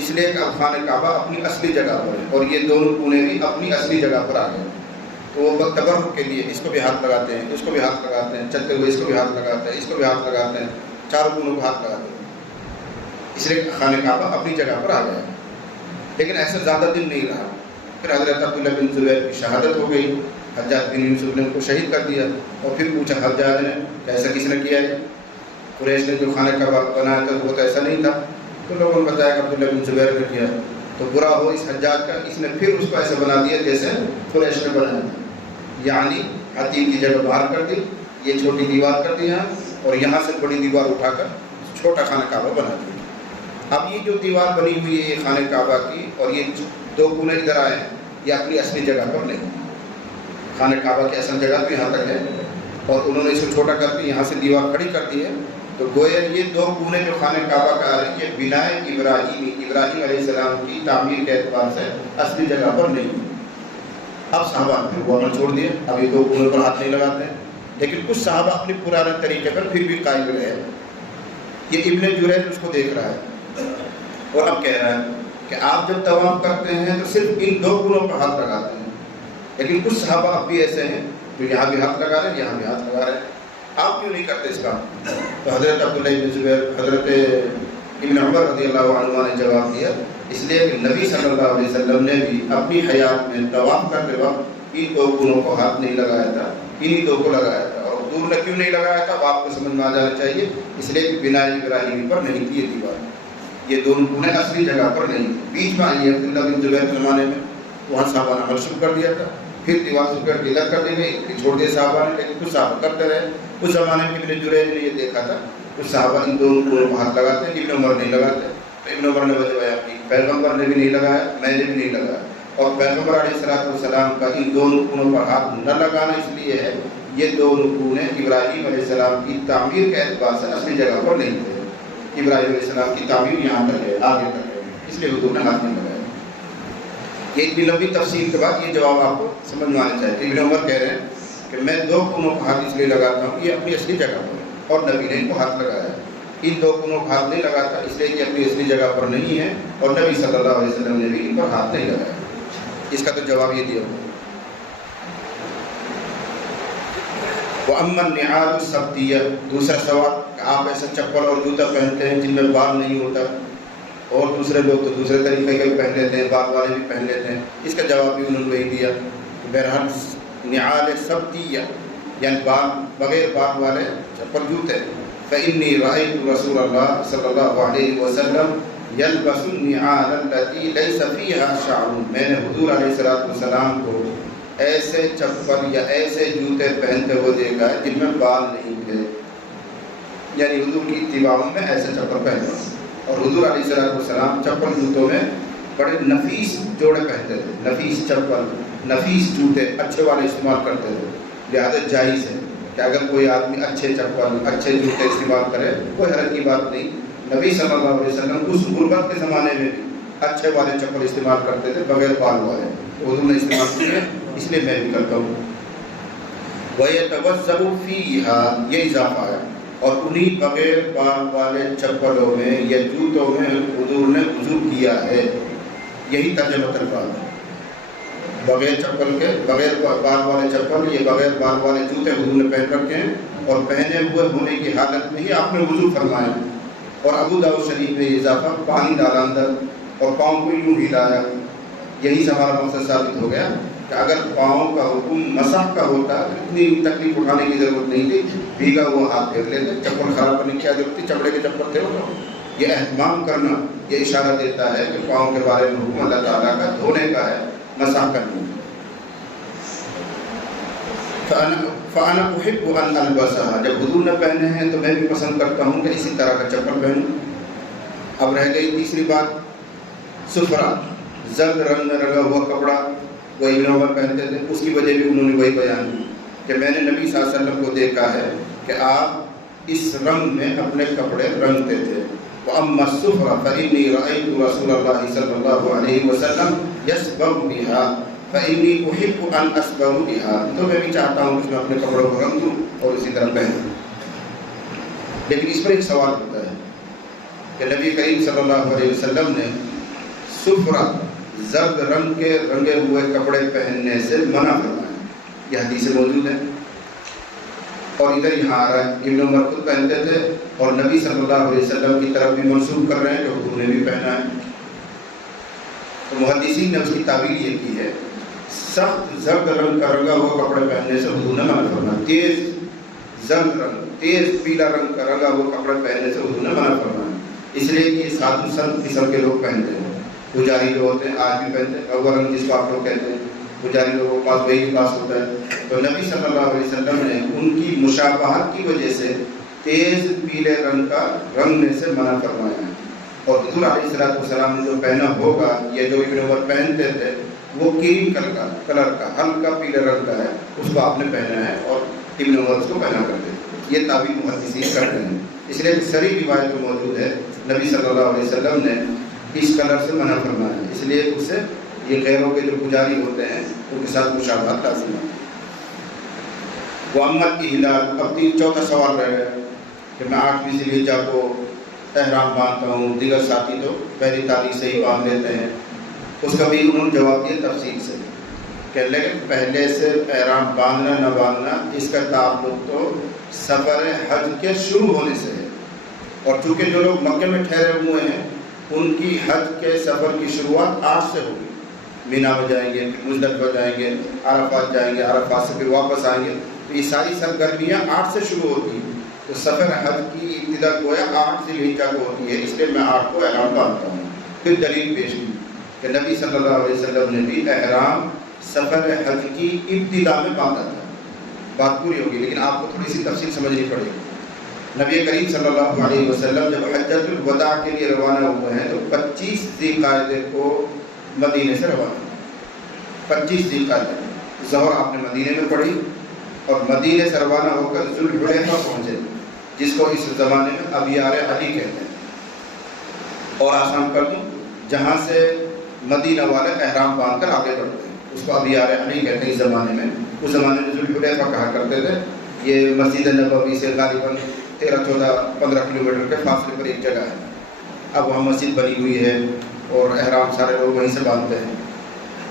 اس لیے کہ اب خانہ کعبہ اپنی اصلی جگہ پر ہے اور یہ دونوں کونے بھی اپنی اصلی جگہ پر آ گئے، تو وہ تبرک کے لیے اس کو بھی ہاتھ لگاتے ہیں، اس کو بھی ہاتھ لگاتے ہیں، چلتے ہوئے اس کو بھی ہاتھ لگاتے ہیں، اس کو بھی ہاتھ لگاتے ہیں، چاروں کونوں کو ہاتھ لگاتے ہیں، اس لیے خانہ کعبہ اپنی جگہ پر آ گیا۔ لیکن ایسا زیادہ دن نہیں رہا، پھر حضرت عبداللہ بن زبیر کی شہادت ہو گئی، حجاج بن یوسف نے ان کو شہید کر دیا، اور پھر پوچھا حجاج نے کہ ایسا کس نے کیا ہے؟ قریش نے جو خانہ کعبہ بنایا تھا وہ تو ایسا نہیں تھا، تو لوگوں نے بتایا کہ عبداللہ بن زبیر نے کیا، تو برا ہو اس حجاج کا، اس نے پھر اس کو ایسا بنا دیا جیسے قریش نے بنایا تھا، یعنی حتیم کی جگہ باہر کر دی، یہ چھوٹی دیوار کر دی یہاں، اور یہاں سے بڑی دیوار اٹھا کر چھوٹا خانہ کعبہ بنا دیا۔ اب یہ جو دیوار بنی ہوئی ہے یہ خانہ کعبہ کی، اور یہ دو کونے ادھر آئے ہیں، یہ اپنی اصلی جگہ پر نہیں، خانہ کعبہ کی اصل جگہ تو یہاں تک ہے، اور انہوں نے اس کو چھوٹا کر کے یہاں سے دیوار کھڑی کر دی ہے، تو گویا یہ دو کونے جو خانہ کعبہ کا آ رہے ہیں یہ بنائے ابراہیم علیہ السلام کی تعمیر کے اعتبار سے اصلی جگہ پر نہیں۔ اب صحابہ نے وہ عمل چھوڑ دیا، اب یہ دو کونوں پر ہاتھ نہیں لگاتے ہیں، لیکن کچھ صحابہ اپنے پرانے طریقے پر پھر بھی قائم رہے۔ یہ ابن جریج اس کو دیکھ رہا ہے اور اب کہہ رہا ہے کہ آپ جب طواف کرتے ہیں تو صرف ان دو کونوں پر ہاتھ لگاتے ہیں، لیکن کچھ صحابہ اب بھی ایسے ہیں جو یہاں بھی ہاتھ لگا رہے ہیں، یہاں بھی ہاتھ لگا رہے ہیں، آپ کیوں نہیں کرتے اس کام؟ تو حضرت عبداللہ بن زبیر، حضرت ابن عمر رضی اللہ عنہ نے جواب دیا، اس لیے کہ نبی صلی اللہ علیہ وسلم نے بھی اپنی حیات میں طواف کرتے وقت ان دو کونوں کو ہاتھ نہیں لگایا تھا، انہی دو کو لگایا تھا، اور حضور نے کیوں نہیں لگایا تھا وہ آپ کو سمجھ میں آ جانا چاہیے، اس لیے کہ بنا ابراہیمی پر نہیں تھی یہ دیوار، یہ دونوں کونے اصلی جگہ پر نہیں تھی، بیچ میں آئی ہے عبداللہ بن زبیر کے زمانے میں، وہاں صحابہ نے عمل شروع کر دیا تھا، پھر دیوار سے کر کے ادھر کر دی گئی، چھوڑ دیا صحابہ نے، لیکن کچھ صحابہ کرتے رہے۔ اس زمانے میں ابن جریج نے یہ دیکھا تھا کچھ صحابہ ان دونوں کونوں کو ہاتھ لگاتے ہیں، ابن عمر نہیں لگاتے، تو ابن عمر نے وجہ بیان کی، پیغمبر نے بھی نہیں لگایا، میں نے بھی نہیں لگایا، اور پیغمبر علیہ السلام کا ان دونوں کونوں پر ہاتھ نہ لگانا اس لیے ہے یہ دونوں کونے ابراہیم علیہ السلام کی تعمیر کے اعتبار سے اصلی جگہ پر نہیں تھے، ابراہیم علیہ السلام کی تعمیر یہاں تک ہے، آگے تک ہے، اس لیے حضور نے ہاتھ نہیں لگایا۔ یہ اتنی لمبی تفصیل کے بعد یہ جواب آپ کو سمجھ میں آنا چاہیے کہ ابن عمر کہہ رہے ہیں کہ میں دو کونوں کو ہاتھ اس لیے لگاتا ہوں، یہ اپنی اصلی جگہ پر ہے، اور نبی نے ان کو ہاتھ لگایا، ان دو کونوں کو ہاتھ نہیں لگاتا اس لیے کہ اپنی اصلی جگہ پر نہیں ہے، اور نبی صلی اللہ علیہ وسلم نے بھی ان پر ہاتھ نہیں لگایا۔ اس کا تو جواب یہ دیا ہوں۔ وَأَمَّا النِّعَالُ السَّبْتِيَّةُ، دوسرا سوال کہ آپ ایسا چپل اور جوتا پہنتے ہیں جن میں بال نہیں ہوتا، اور دوسرے لوگ تو دوسرے طریقے کے پہن لیتے ہیں، بال والے بھی پہن لیتے ہیں، اس کا جواب بھی انہوں نے وہی دیا۔ بہرحال نعال سبتیہ یعنی بال بغیر بال والے چپل جوتے، فإنی رأیت رسول اللہ صلی اللہ علیہ وسلم یلبس النعال التي لیس فیہا شعر، میں نے حضور علیہ السلام کو ایسے چپل یا ایسے جوتے پہنتے ہوئے دیکھا ہے جن میں بال نہیں تھے، یعنی حضور کی اتباع میں ایسے چپل پہنتے، اور حضور علیہ السلام چپل جوتوں میں بڑے نفیس جوڑے پہنتے تھے، نفیس چپل، نفیس جوتے اچھے والے استعمال کرتے تھے، لہذا جائز ہے کہ اگر کوئی آدمی اچھے چپل اچھے جوتے استعمال کرے کوئی حرج کی بات نہیں۔ نبی صلی اللہ علیہ وسلم اس غربت کے زمانے میں بھی اچھے والے چپل استعمال کرتے تھے بغیر بال والے، تو حضور نے استعمال کیے، اس لیے میں بھی کرتا ہوں۔ وَيَتَوَضَّأُ فِيهَا، یہ اضافہ ہے، اور انہی بغیر بال والے چپلوں میں یا جوتوں میں حضور نے وضو کیا ہے، یہی ترجمہ الفاظ ہے۔ بغیر چپل کے، بغیر بال والے چپل، یہ بغیر بال والے جوتے حضور نے پہن رکھے ہیں، اور پہنے ہوئے ہونے کی حالت میں ہی آپ نے وضو فرمایا، اور ابو داؤد شریف میں یہ اضافہ پانی ڈالا اندر اور پاؤں کو یوں ہلایا، یہی سے ہمارا مقصد ثابت ہو گیا کہ اگر پاؤں کا حکم مسح کا ہوتا تو اتنی تکلیف اٹھانے کی ضرورت نہیں تھی، بھیگا ہوا ہاتھ پھیر لیتے، چپل خراب کرنے کی کیا ضرورت تھی، چمڑے کے چپل تھے وہ۔ یہ اہتمام کرنا یہ اشارہ دیتا ہے کہ پاؤں کے بارے میں حکم اللہ تعالیٰ کا دھونے کا ہے، مسح کرنا۔ فَأَنَا أُحِبُّ أَنْ أَلْبَسَهَا، جب حضور نے پہنے ہیں تو میں بھی پسند کرتا ہوں کہ اسی طرح کا چپل پہنوں۔ اب رہ گئی تیسری بات، سفرہ، زرد رنگ میں رنگا ہوا کپڑا وہ ابن عمر پہنتے تھے، اس کی وجہ بھی انہوں نے وہی بیان کی کہ میں نے نبی صلی اللہ علیہ وسلم کو دیکھا ہے کہ آپ اس رنگ میں اپنے کپڑے رنگتے تھے. وَأَمَّا الصُّفْرَ فَإِنِّي رَأَيْتُ رَسُولَ اللَّهِ صلی اللہ علیہ وسلم يَسْبَغُ بِهَا فَإِنِّي أُحِبُّ أَنْ أَسْبَغُ بِهَا. تو میں بھی چاہتا ہوں کہ میں اپنے کپڑوں کو رنگ دوں اور اسی طرح پہنوں. لیکن اس پر ایک سوال ہوتا ہے کہ نبی کریم صلی اللہ علیہ وسلم نے صفرہ زرد رنگ کے رنگے ہوئے کپڑے پہننے سے منع فرمایا. یہ حدیث موجود ہے اور ادھر یہاں آ رہا ہے ابن عمر خود پہنتے تھے اور نبی صلی اللہ علیہ وسلم کی طرف بھی منسوب کر رہے ہیں کہ حضور نے بھی پہنا ہے. تو محدثین نے اس کی تعبیر یہ کی ہے سخت زرد رنگ کا رنگا ہوا کپڑے پہننے سے حضور نے منع فرمایا. تیز زرد رنگ تیز پیلا رنگ کا رنگا ہوا کپڑے پہننے سے حضور نے منع فرمایا. اس لیے کہ یہ سادھو سنت قسم کے لوگ پہنتے ہیں. پجاری جو ہوتے ہیں آج بھی پہنتے ہیں اول رنگ جس کو آپ لوگ کہتے ہیں پجاری لوگوں کے پاس وہی لباس ہوتا ہے. تو نبی صلی اللہ علیہ وسلم نے ان کی مشابہت کی وجہ سے تیز پیلے رنگ کا رنگنے سے منع فرمایا ہے. اور حضور علیہ السلام نے جو پہنا ہوگا یہ جو ابن عمر پہنتے تھے وہ کریم کلر کا ہلکا پیلے رنگ کا ہے اس کو آپ نے پہنا ہے اور ابن عمر اس کو پہنا کرتے تھے. یہ تعبیر محدثین کر رہے ہیں. اس لیے سری روایت جو موجود ہے نبی صلی اللہ علیہ وسلم نے اس کلر سے منع فرمایا ہے. اس لیے اس سے یہ غیروں کے جو پجاری ہوتے ہیں ان کے ساتھ مشابہت لازم ہے. وہ امت کی ہلال. اب چوتھا سوال رہ گیا کہ میں 8ویں ذی الحجہ کو احرام باندھتا ہوں دیگر ساتھی تو پہلی تاریخ سے ہی باندھ لیتے ہیں. اس کا بھی انہوں نے جواب دیا تفصیل سے کہ لیکن پہلے سے احرام باندھنا نہ باندھنا اس کا تعلق تو سفر حج کے شروع ہونے سے ہے. اور چونکہ جو لوگ مکے میں ٹھہرے ہوئے ہیں ان کی حج کے سفر کی شروعات آج سے ہوگی. مینا میں جائیں گے مزدلفہ جائیں گے عرفات جائیں گے عرفات سے پھر واپس آئیں گے. تو یہ ساری سرگرمیاں 8 سے شروع ہوتی ہیں. تو سفر حج کی ابتدا گویا 8 ذی الحجہ کو ہوتی ہے. اس لیے میں 8 کو احرام باندھتا ہوں. پھر دلیل پیش کی کہ نبی صلی اللہ علیہ وسلم نے بھی احرام سفر حج کی ابتدا میں باندھا تھا. بات پوری ہوگی لیکن آپ کو تھوڑی سی تفصیل سمجھنی پڑے گی. نبی کریم صلی اللہ علیہ وسلم جب حجۃ الوداع کے لیے روانہ ہوئے ہیں تو 25 ذی القعدہ کو مدینے سے روانہ. 25 ذی القعدہ ظہر آپ نے مدینے میں پڑھی اور مدینے سے روانہ ہو کر ذوالحلیفہ پہنچے جس کو اس زمانے میں ابیار علی کہتے ہیں. اور آسان کر دوں جہاں سے مدینہ والے احرام باندھ کر آگے بڑھتے ہیں اس کو ابیار علی کہتے ہیں. اس زمانے میں اس زمانے میں ذوالحلیفہ کہا کرتے تھے. یہ مسجد نبوی سے غالباً 13-14-15 کلومیٹر کے فاصلے پر ایک جگہ ہے. اب وہاں مسجد بنی ہوئی ہے اور احرام سارے لوگ وہیں سے باندھتے ہیں.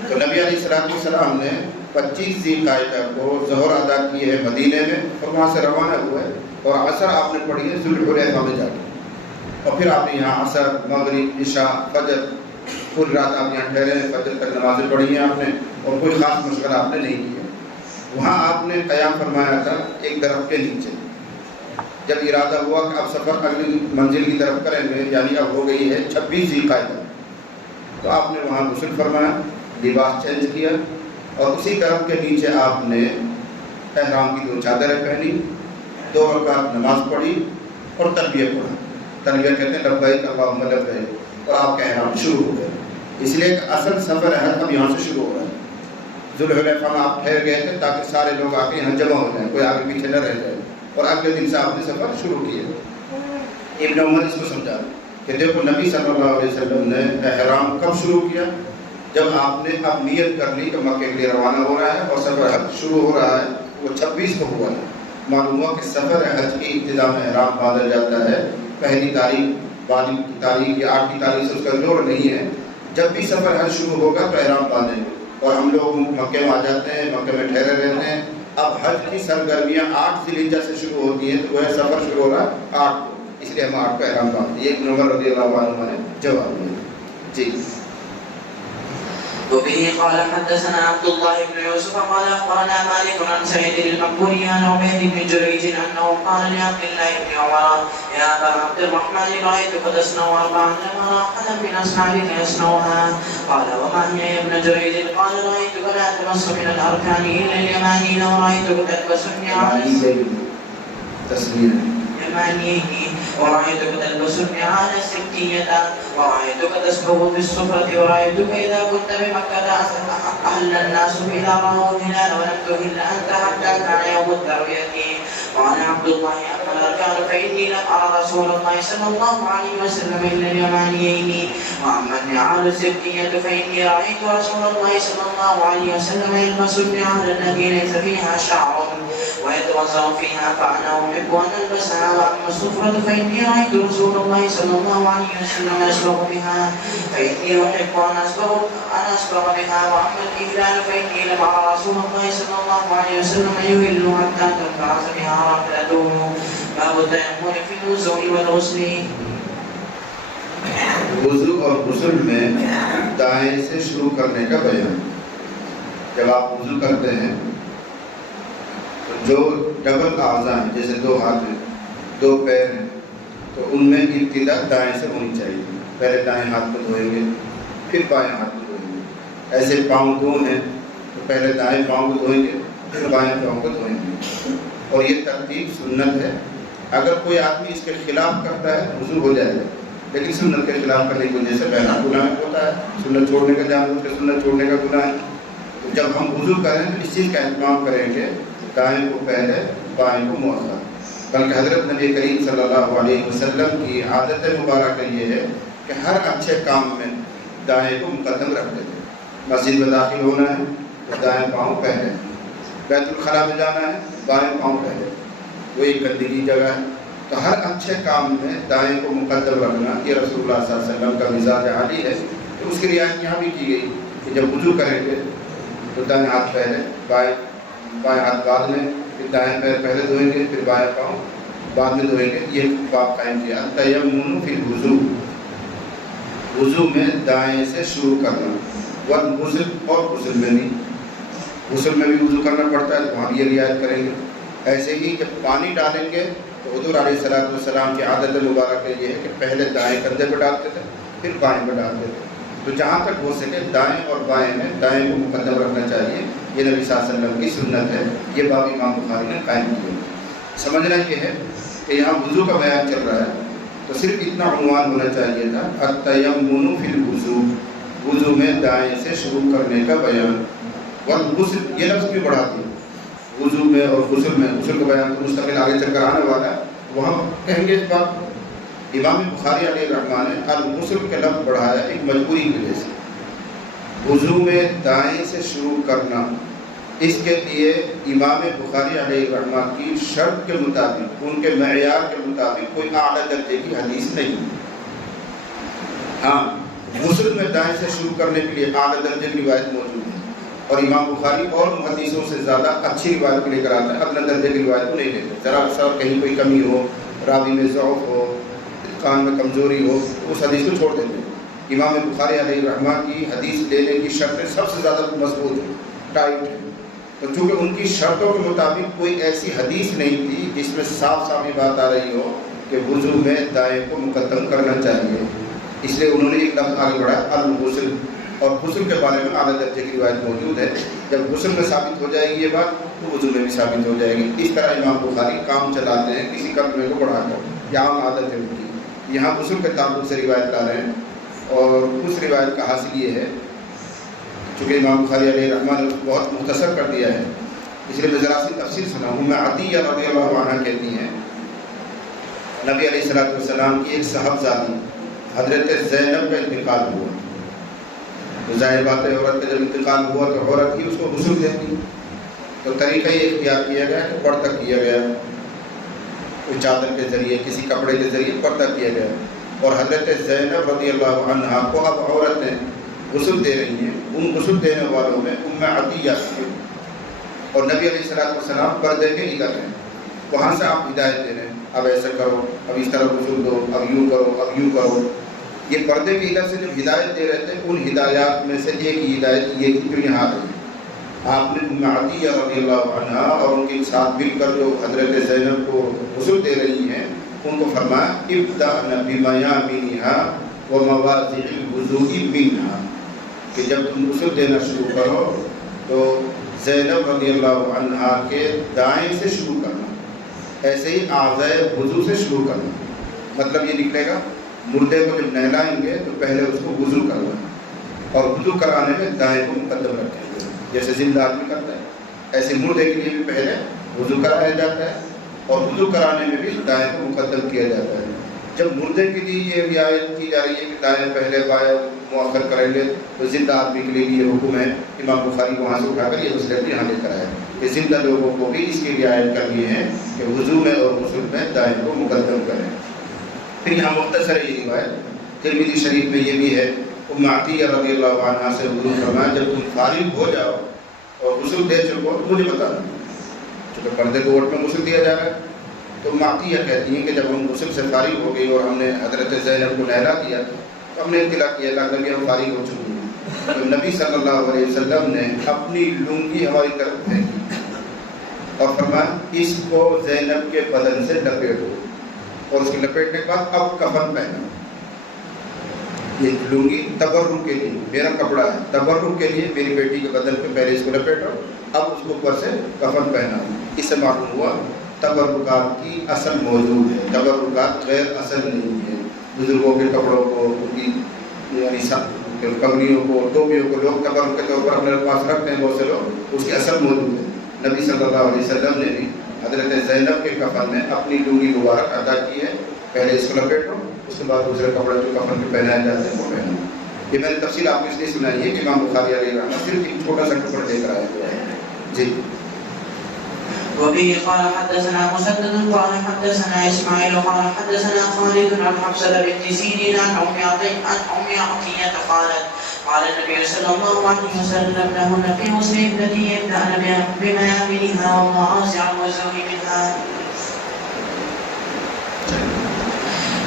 تو نبی علیہ السلام نے 25 ذی القعدہ کو ظہر ادا کیے ہیں مدینے میں اور وہاں سے روانہ ہوئے اور عصر آپ نے پڑھی ہے ذوالحلیفہ میں جا کے. اور پھر آپ نے یہاں عصر مغرب عشاء فجر پوری رات آپ یہاں ٹھہرے ہیں. فجر تک نمازیں پڑھی ہیں آپ نے اور کوئی خاص مشغلہ آپ نے نہیں کیا. وہاں آپ نے قیام فرمایا تھا ایک درخت کے نیچے. جب ارادہ ہوا کہ اب سفر اگلی منزل کی طرف کریں گے یعنی اب ہو گئی ہے 26 ذی القعدہ تو آپ نے وہاں غسل فرمایا لباس چینج کیا اور اسی درخت کے نیچے آپ نے احرام کی 2 چادریں پہنی 2 رکعت نماز پڑھی اور تلبیہ پڑھا. تلبیہ کہتے ہیں لبیک اللہم لبیک اور آپ کا احرام شروع ہو گیا. اس لیے کہ اصل سفر حج اب یہاں سے شروع ہو رہا ہے. ذوالحلیفہ میں آپ ٹھہر گئے تھے تاکہ سارے لوگ آ کے یہاں جمع ہو جائیں کوئی آگے پیچھے نہ رہ جائے اور اگلے دن سے آپ نے سفر شروع کیا. ابن عمر اس کو سمجھا کہ دیکھو نبی صلی اللہ علیہ وسلم نے احرام کب شروع کیا جب آپ نے اب نیت کر لی کہ مکے کے لیے روانہ ہو رہا ہے اور سفر حج شروع ہو رہا ہے. وہ 26 کو ہوا ہے. معلوم ہوا کہ سفر حج کی ابتدا میں احرام باندھا جاتا ہے. پہلی تاریخ 12 کی تاریخ یا 8 کی تاریخ سے اس کا زور نہیں ہے. جب بھی سفر حج شروع ہوگا تو احرام باندھیں گے اور ہم لوگ مکے میں آ جاتے ہیں مکے میں ٹھہرے رہتے ہیں. اب حج کی سرگرمیاں 8 ذی الحجہ سے شروع ہوتی ہیں تو وہ سفر شروع ہو رہا ہے 8 کو. اس لیے ہم 8 کو احرام باندھتے ہیں. ابن عمر رضی اللہ عنہ نے جواب دیا. جی وبه قال حدثنا عبد الله بن يوسف قال اخبرنا مالك عن سعيد المقبوري عن عبيد بن جريج انه قال لعبد الله بن عمر يا ابا عبد الرحمن رايتك تصنع 40 مراحل من اصحابك يصنعها. قال وما هي يا ابن جريج؟ قال رايتك لا تمس من الاركان الا اليمانيين ورايتك تلبس النعال يمانيه ورأيتك تلبس النعال السبتية ورأيتك تسبغ في السفرة ورأيتك إذا كنت بمكة أهل الناس إذا رأوا الهلال ولم تهل أنت حتى كان يوم التروية. وأنا عبد الله أما الأركان فإني لم أرى رسول الله صلى الله عليه وسلم إلا اليمانيين. وأما النعال السبتية فإني رأيت رسول الله صلى الله عليه وسلم يلبس النعال التي ليس فيها شعر ويتوضأ فيها فأنا أحب أن ألبسها. وأما السفرة فإني رأيت رسول الله صلى الله عليه وسلم يسبغ بها فإني أحب أن أسبغ بها. وأما الإهلال فإني لم أرى رسول الله صلى الله عليه وسلم يهل حتى تنبعث بها ركعته. باب التيمم في الوضوء والغسل. وضو اور غسل میں دائیں سے شروع کرنے کا بیان. جب آپ وضو کرتے ہیں تو جو ڈبل اعضاء ہیں جیسے دو ہاتھ ہیں دو پیر ہیں تو ان میں ابتدا دائیں سے ہونی چاہیے. پہلے دائیں ہاتھ کو دھوئیں گے پھر بائیں ہاتھ کو دھوئیں گے. ایسے پاؤں دو ہیں تو پہلے دائیں پاؤں کو دھوئیں گے پھر بائیں پاؤں کو دھوئیں گے. اور یہ ترتیب سنت ہے. اگر کوئی آدمی اس کے خلاف کرتا ہے وضو ہو جائے گا, لیکن سنت کے خلاف کرنے کی وجہ سے پہلا گناہ ہوتا ہے. سنت چھوڑنے کا جان بوجھ کے سنت چھوڑنے کا گناہ ہے. تو جب ہم وضو کریں تو اس چیز کا اہتمام کریں گے دائیں کو پہلے بائیں کو مؤخر. بلکہ حضرت نبی کریم صلی اللہ علیہ وسلم کی عادت مبارکہ یہ ہے کہ ہر اچھے کام میں دائیں کو مقدم رکھ دیتے. مسجد میں داخل ہونا ہے تو دائیں پاؤں پہلے, بیت الخلاء میں جانا ہے بائیں پاؤں پہلے, وہ ایک گندگی جگہ ہے. تو ہر اچھے کام میں دائیں کو مقدم رکھنا یہ رسول اللہ صلی اللہ علیہ وسلم کا مزاج عالی ہے. تو اس کی رعایت یہاں بھی کی گئی کہ جب وضو کریں گے تو دائیں ہاتھ پہلے بائیں ہاتھ بعد میں, پھر دائیں پیر پہلے دھوئیں گے پھر بائیں پاؤں بعد میں دھوئیں گے. یہ باب قائم کیا التیمم فی الوضو, وضو میں دائیں سے شروع کرنا. والغسل اور غسل میں بھی, غسل میں بھی وضو کرنا پڑتا ہے تو وہاں بھی یہ رعایت کریں گے. ایسے ہی جب پانی ڈالیں گے تو حضور علیہ السلام کی عادت مبارکہ یہ ہے کہ پہلے دائیں کندھے پہ ڈالتے تھے پھر بائیں پہ ڈالتے تھے. تو جہاں تک ہو سکے دائیں اور بائیں میں دائیں کو مقدم رکھنا چاہیے. یہ نبی صلی اللہ علیہ وسلم کی سنت ہے. یہ باب امام بخاری نے قائم کی. سمجھنا یہ ہے کہ یہاں وضو کا بیان چل رہا ہے تو صرف اتنا عنوان ہونا چاہیے تھا التیمم فی الوضو, وضو میں دائیں سے شروع کرنے کا بیان. والغسل یہ لفظ بھی بڑھاتی ہے وضو میں اور غسل میں. غسل کا بیان تو مستقل آگے چل کر آنے والا ہے, وہاں کہیں گے اس بات. امام بخاری علیہ الرحمٰن نے الغسل کے لفظ بڑھایا ایک مجبوری کی وجہ سے. وضو میں دائیں سے شروع کرنا اس کے لیے امام بخاری علیہ الرحمٰن کی شرط کے مطابق, ان کے معیار کے مطابق کوئی اعلیٰ درجے کی حدیث نہیں. ہاں غسل میں دائیں سے شروع کرنے کے لیے اعلیٰ درجے کی روایت موجود ہے اور امام بخاری اور محدثوں سے زیادہ اچھی روایت کو لے کر آتے ہیں. ادنیٰ درجے کی روایت کو نہیں لیتے. ذرا سا کہیں کوئی کمی ہو, راوی میں ضعف ہو, کان میں کمزوری ہو تو اس حدیث کو چھوڑ دیتے ہیں. امام بخاری علیہ الرحمٰن کی حدیث لینے کی شرطیں سب سے زیادہ مضبوط ہیں, ٹائٹ ہیں. تو چونکہ ان کی شرطوں کے مطابق کوئی ایسی حدیث نہیں تھی جس میں صاف صاف یہ بات آ رہی ہو کہ وضو میں دائیں کو مقدم کرنا چاہیے, اس لیے انہوں نے ایک لفظ آگے بڑھایا الغسل. اور غسل کے بارے میں اعلیٰ درجے کی روایت موجود ہے. جب غسل میں ثابت ہو جائے گی یہ بات تو وضو میں بھی ثابت ہو جائے گی. اس طرح امام بخاری کام چلاتے ہیں کسی کلمے کو بڑھا کر, یہ عام عادت ہے ان کی. یہاں غسل کے تعلق سے روایت لا رہے ہیں اور اس روایت کا حاصل یہ ہے چونکہ امام بخاری علیہ الرحمٰن نے بہت مختصر کر دیا ہے, اس لیے میں ذرا سی تفصیل سناؤں. میں عطیہ رضی اللہ عنہ کہتی ہیں نبی علیہ السلام کی ایک صاحبزادی حضرت زینب کا انتقال ہوا. تو ظاہر بات ہے عورت کا جب انتقال ہوا تو عورت ہی اس کو غسل دیتی. تو طریقہ یہ اختیار کیا گیا کہ پردہ کیا گیا, کوئی چادر کے ذریعے کسی کپڑے کے ذریعے پردہ کیا گیا. اور حضرت زینب رضی اللہ عنہا کو اب عورتیں غسل دے رہی ہیں. ان غسل دینے والوں میں عطیہ تھی اور نبی علیہ السلام پردے کے ادھر ہیں. وہاں سے آپ ہدایت دے رہے ہیں, اب ایسا کرو, اب اس طرح غسل دو, اب یوں کرو, اب یوں کرو. یہ پردے کی ادھر سے جب ہدایت دے رہے تھے ان ہدایات میں سے ایک ہدایت یہ تھی جو یہاں رہی. آپ نے عطیہ رضی اللہ عنہا اور ان کے ساتھ مل کر جو حضرت زینب کو غسل دے رہی ہیں ان کو فرمایا ابدأن بمیامنها ومواضع الوضوء منها, کہ جب تم غسل دینا شروع کرو تو زینب رضی اللہ عنہا کے دائیں سے شروع کرنا, ایسے ہی اعضاء وضو سے شروع کرنا. مطلب یہ نکلے گا مردے کو جب نہلائیں گے تو پہلے اس کو وضو کرنا اور وضو کرانے میں دائیں کو مقدم رکھیں گے، جیسے زندہ آدمی کرتا ہے ایسے مردے کے لیے بھی پہلے وضو کرایا جاتا ہے اور وضو کرانے میں بھی دائیں کو مقدم کیا جاتا ہے۔ جب مردے کے لیے یہ رعایت کی جا رہی ہے کہ دائیں پہلے بائیں مؤخر کریں گے تو زندہ آدمی کے لیے بھی یہ حکم ہے۔ امام بخاری وہاں سے اٹھا کر یہ مسئلہ یہاں لے کر آیا کہ زندہ لوگوں کو بھی اس کی رعایت کرنی ہے کہ وضو میں اور غسل میں دائیں کو مقدم کریں۔ پھر یہاں مختصر ہے یہ روایت ترمذی شریف میں یہ بھی ہے، ام عطیہ رضی اللہ عنہا سے حضور فرمایا جب تم فارغ ہو جاؤ اور غسل دے چکو تو مجھے بتا دو، چونکہ پردے کو ووٹ میں غسل دیا جا رہا ہے۔ تو ام عطیہ کہتی ہیں کہ جب ہم غسل سے فارغ ہو گئی اور ہم نے حضرت زینب کو نہلا دیا تو ہم نے اطلاع کیا کہ نبی ہم فارغ ہو چکے ہیں۔ تو نبی صلی اللہ علیہ وسلم نے اپنی لنگی ہماری طرف پھینکی اور فرمایا اس کو زینب کے بدن سے لپیٹو، اور اس کی لپیٹنے کے بعد اب کفن پہنا۔ یہ لنگی تبرک کے لیے میرا کپڑا ہے، تبرک کے لیے میری بیٹی کے بدن پہ پہلے اس کو لپیٹو، اب اس کو اوپر سے کفن پہنا۔ اس سے معلوم ہوا تبرکات کی اصل موجود ہے، تبرکات غیر اصل نہیں ہے۔ بزرگوں کے کپڑوں کو، ان کی یعنی کمریوں کو، ٹوپیوں کو لوگ تبرک کے طور پر اپنے پاس رکھتے ہیں بہت سے لوگ، اس کی اصل موجود ہے۔ نبی صلی اللہ علیہ وسلم نے بھی حضرت زینب کے کفن میں اپنی لنگی مبارک عطا کی ہے، پہلے اس کو لپیٹو، اس کے بعد دوسرے کپڑے جو کفن میں پہنائے جاتے ہیں وہ پہنو۔ یہ میں نے تفصیل آپ کو اس لیے سنائی ہے کہ امام بخاری علیہ رحمۃ صرف ایک چھوٹا سا ٹکڑا دے کر آیا ہے۔ جی وبه قال حدثنا مسدد قال حدثنا اسماعيل قال حدثنا خالد عن حفصة بنت سيرين عن أم عطية قالت قال النبي صلى الله عليه وسلم لهن في مسلم ابنتي يبدأن بميامنها ومعاصع الوزوء منها.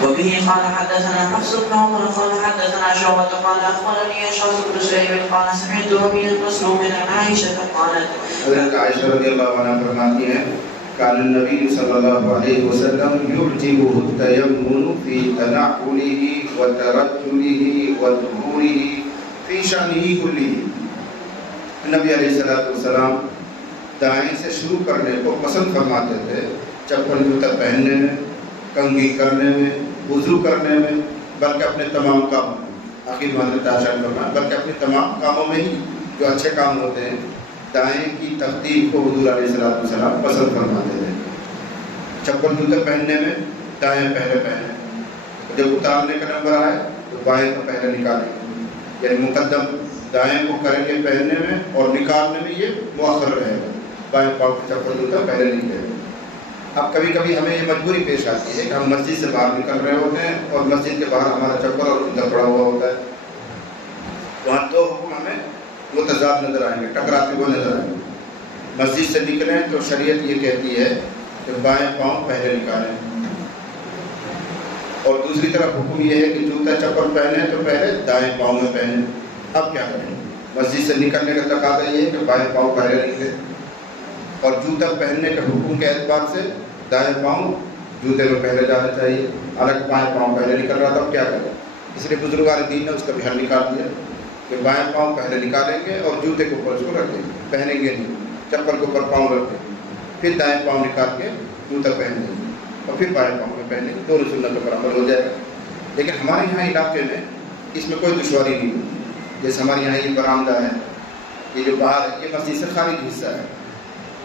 وبه قال حدثنا حفص بن عمر قال حدثنا شعبة قال أخبرني أشعث بن سليم قال سمعت من المسلوم عن عائشة قالت حضرت عائشہ رضی اللہ عنہ فرماتی ہیں قال النبي صلی اللہ علیہ وسلم يعجبه التيمم في تنعله وترجله وظهوره في شأنه كله۔ نبی علیہ السلام دائیں سے شروع کرنے کو پسند فرماتے تھے، چپل جوتا پہننے میں، کنگھی کرنے میں، وضو کرنے میں، بلکہ اپنے تمام کاموں میں، آخر حضرت عائشہ نے فرمایا بلکہ اپنے تمام کاموں میں ہی جو اچھے کام ہوتے ہیں دائیں کی ترتیب کو حضور علیہ السلام پسند فرماتے تھے۔ چپل جوتے پہننے میں دائیں پہلے پہنے، جب اتارنے کا نمبر آئے تو بائیں کو پہلے نکالیں، یعنی مقدم دائیں کو کریں گے پہننے میں اور نکالنے میں یہ مؤخر رہے گا، بائیں پاؤں کا چپل جوتا پہلے نکلے گا۔ اب کبھی کبھی ہمیں یہ مجبوری پیش آتی ہے کہ ہم مسجد سے باہر نکل رہے ہوتے ہیں اور مسجد کے باہر ہمارا چپل اور جوتا پڑا ہوا ہوتا ہے، وہاں دو حکم ہمیں متضاد نظر آئیں گے، ٹکراتے ہوئے نظر آئیں گے۔ مسجد سے نکلیں تو شریعت یہ کہتی ہے کہ بائیں پاؤں پہلے نکالیں، اور دوسری طرف حکم یہ ہے کہ جوتا چپل پہنے تو پہلے دائیں پاؤں میں پہنے۔ اب کیا کریں؟ مسجد سے نکلنے کا تقاضا یہ ہے کہ بائیں پاؤں پہلے نکلے، اور جوتا پہننے کے حکم کے اعتبار سے دائیں پاؤں جوتے میں پہلے جانا چاہیے، الگ بائیں پاؤں پہلے نکل رہا تھا۔ اب کیا کریں؟ اس لیے بزرگان دین نے اس کا بھی حل نکال دیا کہ بائیں پاؤں پہلے نکالیں گے اور جوتے کے اوپر اس کو رکھ دیں گے، پہنیں گے نہیں، چپل کے اوپر پاؤں رکھ دیں گے، پھر دائیں پاؤں نکال کے جوتا پہن دیں گے اور پھر بائیں پاؤں میں پہنیں گے، دونوں سنتوں پر عمل ہو جائے گا۔ لیکن ہمارے یہاں علاقے میں اس میں کوئی دشواری نہیں ہوتی، جیسے ہمارے یہاں یہ برآمدہ ہے، یہ جو باہر ہے یہ مسجد سے خارج حصہ ہے،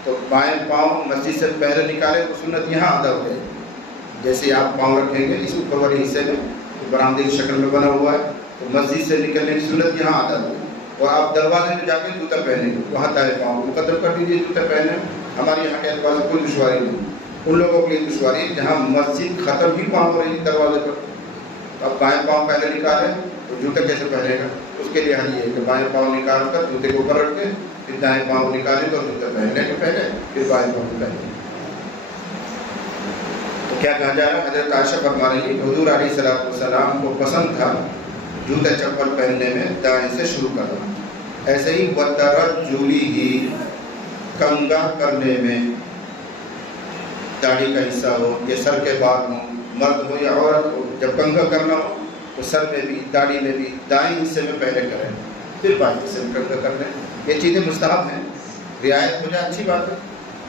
تو بائیں پاؤں مسجد سے پہلے نکالے تو سنت یہاں ادا ہو جائے گی۔ جیسے آپ پاؤں رکھیں گے اس اوپر والے حصے میں تو برآمدے کی شکل میں بنا ہوا ہے، تو مسجد سے نکلنے کی سنت یہاں ادا ہوگی، اور آپ دروازے میں جا کے جوتا پہنیں گے وہاں دائیں پاؤں مقدم کر دیجیے جوتا پہنے۔ ہمارے یہاں کے اعتبار سے کوئی دشواری نہیں، ان لوگوں کے لیے دشواری ہے جہاں مسجد ختم ہی پاؤں ہو رہی ہے دروازے پر، اب بائیں پاؤں پہلے نکالیں تو جوتا کیسے پہنے گا؟ اس کے لیے حل یہ ہے کہ بائیں پاؤں نکال کر جوتے کو اوپر رکھ دیں، پھر دائیں پاؤں نکالیں تو جوتا پہننے کے پہلے پھر بائیں پاؤں پہنیں۔ تو کیا کہا جا رہا ہے؟ حضرت عائشہ فرما رہی ہے کہ حضور علیہ السلام کو پسند تھا جوتا چپل پہننے میں دائیں سے شروع کرنا، ایسے ہی وترجلی ہی کنگا کرنے میں، داڑھی کا حصہ ہو یا سر کے بال ہوں، مرد ہو یا عورت ہو، جب کنگا کرنا ہو تو سر میں بھی داڑھی میں بھی دائیں حصے میں پہلے کریں پھر بائیں حصے میں کنگا کر لیں۔ یہ چیزیں مستحب ہیں، رعایت ہو جائے اچھی بات ہے،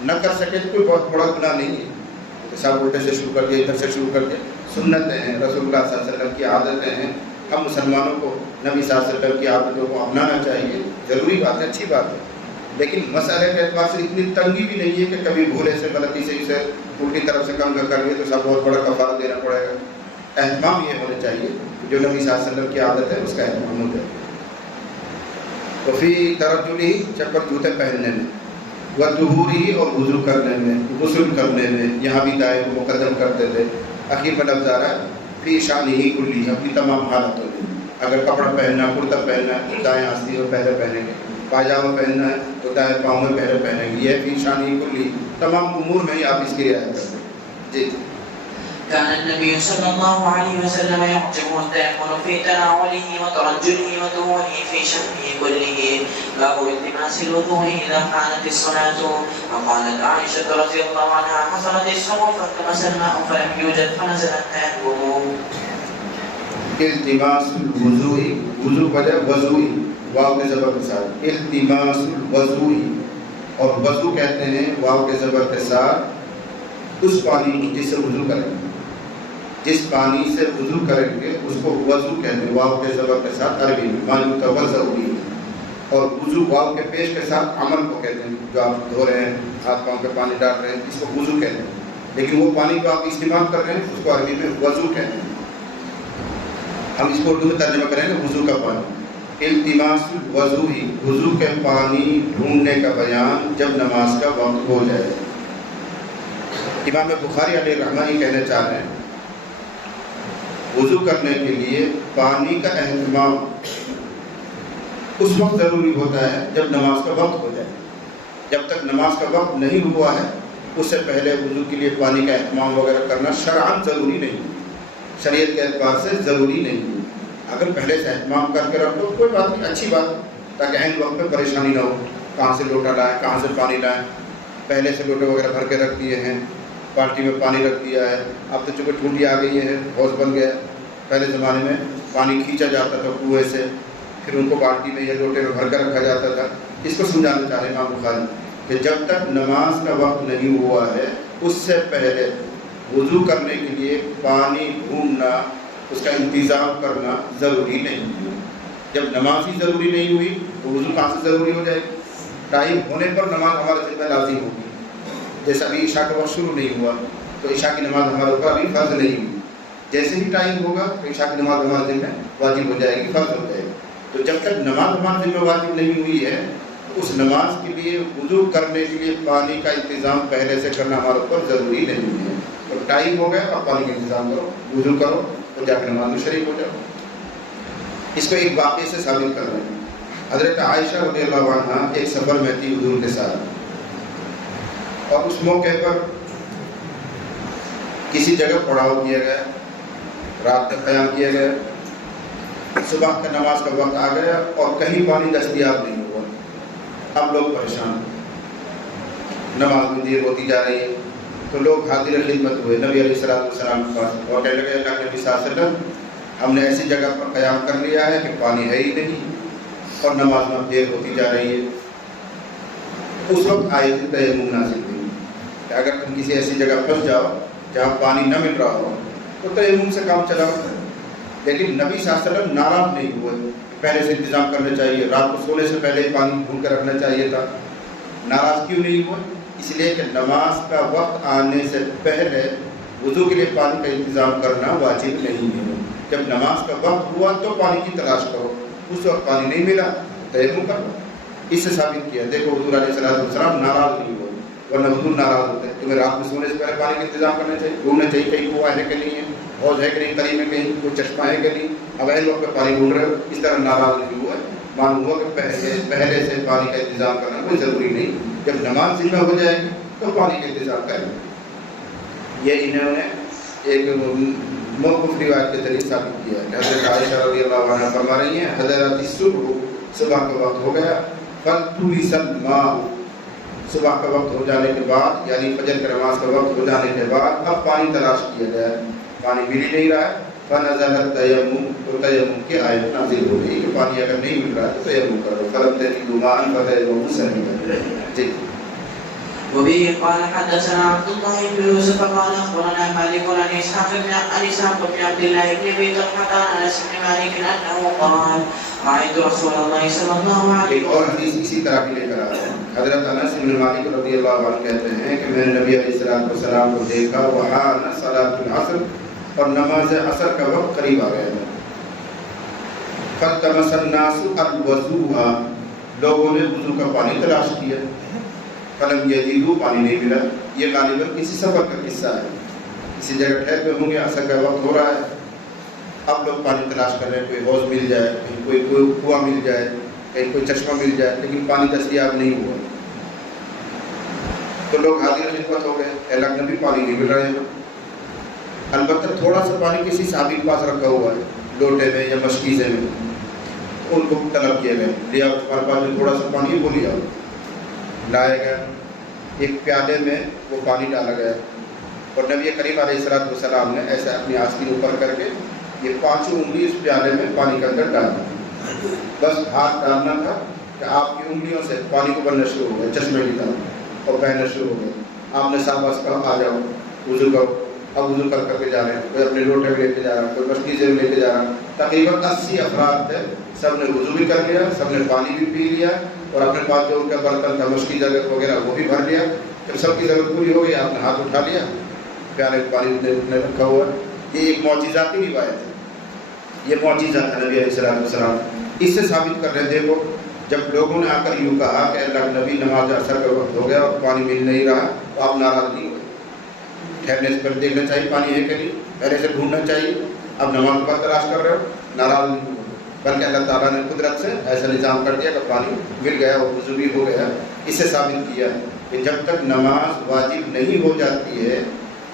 نہ کر سکے تو کوئی بہت بڑا گناہ نہیں ہے، سب الٹے سے شروع کر دیا، ادھر سے شروع کر دیا، سنتیں ہیں، رسول اللہ صلی اللہ علیہ وسلم کی عادتیں ہیں، ہم مسلمانوں کو نبی صلی اللہ علیہ وسلم کی عادتوں کو اپنانا چاہیے، ضروری بات ہے، اچھی بات ہے، لیکن مسئلے کے اعتبار سے اتنی تنگی بھی نہیں ہے کہ کبھی بھولے سے غلطی سے اسے الٹی طرف سے کم کر لیے تو سب بہت بڑا کفارہ دینا پڑے گا۔ اہتمام یہ ہونا چاہیے جو نبی صلی اللہ علیہ وسلم کی عادت ہے اس کا اہتمام ہو جائے۔ تو فی ترجلی چپل جوتے پہننے میں، وطہوری اور وضو کرنے میں، غسل کرنے میں، یہاں بھی دائیں کو مقدم کرتے تھے۔ اخیر میں لفظ آ رہا ہے فی شانہ کلی، اپنی تمام حالتوں میں، اگر کپڑا پہننا، کرتا پہننا ہے تو دائیں آستین میں پہلے پہنیں گے، پاجامہ پہننا ہے تو دائیں پاؤں میں پہلے پہنیں گے، یہ فی شانہ کلی، تمام امور میں ہی آپ اس کی رعایت کرتے ہیں۔ جی كان النبي صلى الله عليه وسلم يعجبه التيمم في تناوله وترجله وطهوره في شأنه كله، باب التماس الوضوء إذا كانت الصلاة. وقالت عائشة رضي الله عنها حصلت الصبح فالتمس الماء فلم يوجد فنزل التيمم. التماس الوضوء، وضو وجہ وضوئی، واو کے زبر کے ساتھ، التماس الوضوء، اور وضو کہتے ہیں واو کے زبر کے ساتھ اس پانی کو جس سے وضو کریں گے، جس پانی سے وضو کریں گے اس کو وضو کہتے ہیں، واو کے زبر کے ساتھ عربی میں ما یتوضأ به، اور وضو واو کے پیش کے ساتھ عمل کو کہتے ہیں، جو آپ دھو رہے ہیں، ہاتھ پاؤں پہ پانی ڈال رہے ہیں، اس کو وضو کہتے ہیں، لیکن وہ پانی جو آپ استعمال کر رہے ہیں اس کو عربی میں وضو کہتے ہیں۔ ہم اس کو اردو میں ترجمہ کریں گے وضو کا پانی۔ التماس الوضوء، وضو کے پانی ڈھونڈنے کا بیان جب نماز کا وقت ہو جائے۔ امام بخاری علیہ رحمہ یہ کہنا چاہ رہے ہیں وضو کرنے کے لیے پانی کا اہتمام اس وقت ضروری ہوتا ہے جب نماز کا وقت ہو جائے۔ جب تک نماز کا وقت نہیں ہوا ہے اس سے پہلے وضو کے لیے پانی کا اہتمام وغیرہ کرنا شرعاً ضروری نہیں، شریعت کے اعتبار سے ضروری نہیں۔ اگر پہلے سے اہتمام کر کے رکھو کوئی بات نہیں، اچھی بات، تاکہ عین وقت میں پریشانی نہ ہو، کہاں سے لوٹا لائیں، کہاں سے پانی لائیں، پہلے سے لوٹے وغیرہ بھر کے رکھ دیے ہیں، بالٹی میں پانی رکھ دیا ہے، اب تو چونکہ ٹونٹی آ گئی ہے، حوض بن گیا۔ پہلے زمانے میں پانی کھینچا جاتا تھا کنویں سے، پھر ان کو بالٹی میں یا لوٹے میں بھر کر رکھا جاتا تھا۔ اس کو سمجھانا چاہ رہے ہیں امام بخاری کہ جب تک نماز کا وقت نہیں ہوا ہے اس سے پہلے وضو کرنے کے لیے پانی ڈھونڈنا، اس کا انتظام کرنا ضروری نہیں۔ جب نماز ہی ضروری نہیں ہوئی تو وضو کہاں سے ضروری ہو جائے گی؟ ٹائم ہونے پر نماز ہمارے ذمہ لازم ہوگی۔ جیسا ابھی عشاء کا وقت شروع نہیں ہوا تو عشاء کی نماز ہمارے اوپر ابھی فرض نہیں ہوئی، جیسے ہی ٹائم ہوگا تو عشاء کی نماز ہمارے ذمہ واجب ہو جائے گی، فرض ہو جائے گی۔ تو جب تک نماز ہمارے ذمہ واجب نہیں ہوئی ہے اس نماز کے لیے وضو کرنے کے لیے پانی کا انتظام پہلے سے کرنا ہمارے اوپر ضروری نہیں ہے۔ تو ٹائم ہو گیا اور پانی کا انتظام کرو، وضو کرو تو جا کے نماز میں شریک ہو جاؤ۔ اس کو ایک واقعے سے ثابت کر رہے ہیں۔ حضرت عائشہ رضی اللہ عنہا ایک سفر میں تھی حضور کے ساتھ، اور اس موقع پر کسی جگہ پڑاؤ کیا گیا، رات کا قیام کیا گیا، صبح کا نماز کا وقت آ گیا اور کہیں پانی دستیاب نہیں ہوا۔ اب لوگ پریشان، نماز میں دیر ہوتی جا رہی ہے، تو لوگ حاضر خدمت ہوئے نبی علیہ السلام کے پاس اور کہنے لگے اللہ کے نبی صلی اللہ علیہ وسلم ہم نے ایسی جگہ پر قیام کر لیا ہے کہ پانی ہے ہی نہیں اور نماز میں دیر ہوتی جا رہی ہے۔ اس وقت آیت تیمم نازل ہوئی کہ اگر تم کسی ایسی جگہ پھنس جاؤ جہاں پانی نہ مل رہا ہو تو تیمم سے کام چلاؤ۔ لیکن نبی صلی اللہ علیہ وسلم ناراض نہیں ہوئے، پہلے سے انتظام کرنا چاہیے، رات کو سونے سے پہلے ہی پانی ڈھونڈ کر رکھنا چاہیے تھا۔ ناراض کیوں نہیں ہوئے؟ اس لیے کہ نماز کا وقت آنے سے پہلے وضو کے لیے پانی کا انتظام کرنا واجب نہیں ہے۔ جب نماز کا وقت ہوا تو پانی کی تلاش کرو، اس وقت پانی نہیں ملا تو تیمم کرو۔ اس سے ثابت کیا، دیکھو حضور علیہ السلام ناراض نہیں ہوئے، ورنہ حضور ناراض ہوتے ہیں۔ تمہیں رات میں سونے سے پہلے پانی کا انتظام کرنا چاہیے، ڈھونڈنا چاہیے کہیں کنواں ہے کہ نہیں ہے، حوض ہے کہ نہیں، قریب میں کہیں کوئی چشمہ ہے کہ نہیں، اب ایسے وقت پہ پانی ڈھونڈ رہے ہو، اس طرح ناراض نہیں ہوا۔ معلوم ہوا کہ پہلے سے پانی کا انتظام کرنا کوئی ضروری نہیں، جب نماز ذمہ ہو جائے گی تو پانی کا انتظام کریں۔ یہ انہوں نے ایک موقوف روایت کے ذریعے ثابت کیا کہ حضرت عائشہ رضی اللہ عنہا فرما رہی ہیں حضرت الصبح، صبح کا وقت ہو گیا، فالتمس الماء، صبح کا وقت ہو جانے کے بعد یعنی فجر کی نماز کا وقت ہو جانے کے بعد اب پانی تلاش کیا گیا، پانی مل ہی نہیں رہا ہے، فنزل التیمم، تو تیمم کی آیت نازل ہو گئی کہ پانی اگر نہیں مل رہا ہے تو تیمم کرو، فلم تجدوا ماء فتیمموا صعیدا۔ جی وبه قال حدثنا عبد الله بن يوسف قال اخبرنا مالك عن اسحاق بن عبد الله بن ابي طلحه عن انس بن مالك انه قال رايت رسول الله صلى الله عليه وسلم. ایک اور حدیث اسی طرح کی لے کر آیا ہے. حضرت انس بن مالک رضی اللہ عنہ کہتے ہیں کہ میں نے نبی علیہ الصلوۃ والسلام کو دیکھا وحان صلاۃ العصر اور نماز عصر کا وقت قریب آ گیا ہے. فالتمس الناس الوضوء لوگوں نے وضو کا پانی تلاش کیا. فلم یجدوا پانی نہیں ملا. یہ غالباً کسی سفر کا قصہ ہے. کسی جگہ ٹھہر پہ ہوں گے, عصر کا وقت ہو رہا ہے, اب لوگ پانی تلاش کر رہے ہیں, کوئی حوض مل جائے, کہیں کوئی کنواں مل جائے, کہیں کوئی چشمہ مل جائے, لیکن پانی دستیاب نہیں ہوا. تو لوگ حاضر خدمت ہو گئے, اعلان نبی پانی نہیں مل رہے ہیں. البتہ تھوڑا سا پانی کسی صحابی کے پاس رکھا ہوا ہے, لوٹے میں یا مشکیزے میں, ان کو طلب کیا گیا, لیا تمہارے پاس جو تھوڑا سا پانی ہے وہ لیا. لایا گیا, ایک پیالے میں وہ پانی ڈالا گیا اور نبی کریم علیہ الصلوۃ والسلام نے ایسے اپنی آستین اوپر کر کے یہ پانچوں انگلی اس پیالے میں پانی کے اندر ڈال دی. بس ہاتھ ڈالنا تھا کہ آپ کی انگلیوں سے پانی کو بننا شروع ہو گیا, چشمے کی طرح, اور بہنا شروع ہو گیا. آپ نے صاحب کہا آ جاؤ وضو کرو. اب وضو کر کے جا رہے ہیں, کوئی اپنے لوٹے میں لے کے جا رہا ہے, کوئی مشکیزے میں لے کے جا رہا ہے. تقریباً 80 افراد تھے, سب نے وضو بھی کر لیا, سب نے پانی بھی پی لیا, اور اپنے پاس جو ان کا برتن تھا مشکیزہ وغیرہ وہ بھی بھر لیا. جب سب کی ضرورت پوری ہو گئی, آپ نے ہاتھ اٹھا لیا, پیالے میں پانی رکھا ہوا. یہ ایک معجزاتی روایت ہے. یہ معجزہ تھا نبی علیہ الصلوۃ والسلام. اس سے ثابت کر رہے تھے وہ, جب لوگوں نے آ کر یوں کہا کہ اللہ کے نبی نماز عصر کا وقت ہو گیا اور پانی مل نہیں رہا, تو آپ ناراض نہیں ہوئے. ٹھہرنے سے پہلے دیکھنا چاہیے پانی ہے کہ نہیں, پہلے سے ڈھونڈنا چاہیے. اب نماز کا تلاش کر رہے ہو, ناراض نہیں ہوئے, بلکہ اللہ تعالیٰ نے قدرت سے ایسا نظام کر دیا کہ پانی مل گیا اور وضو بھی ہو گیا. اس سے ثابت کیا کہ جب تک نماز واجب نہیں ہو جاتی ہے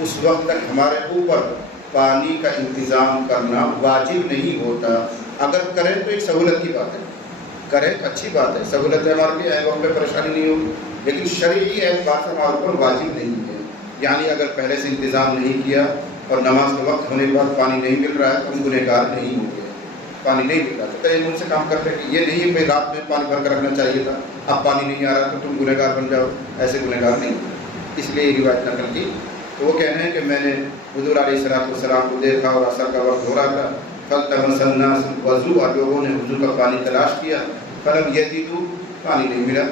اس وقت تک ہمارے اوپر پانی کا انتظام کرنا واجب نہیں ہوتا. اگر کریں تو ایک سہولت کی بات ہے, کریں اچھی بات ہے, سہولت ہے ہمارے لیے, وقت پہ پریشانی نہیں ہوگی, لیکن شرعی اعتبار سے ہمارے اوپر واجب نہیں ہے. یعنی اگر پہلے سے انتظام نہیں کیا اور نماز کا وقت ہونے کے بعد پانی نہیں مل رہا ہے تو ہم گنہگار نہیں ہوں گے. پانی نہیں مل رہا تو ان سے کام کرتے کہ یہ نہیں کہ رات میں پانی بھر کر رکھنا چاہیے تھا, اب پانی نہیں آ رہا تو تم گنہگار بن جاؤ. ایسے گنہگار نہیں. اس لیے یہ روایت نقل کی. تو وہ کہہ رہے ہیں کہ میں نے حضور علیہ الصلوۃ والسلام کو دیکھا اور عصر کا وقت ہو رہا تھا. فالتمس الناس الوضوء, لوگوں نے وضو کا پانی تلاش کیا. فلم یجدوا, پانی نہیں ملا.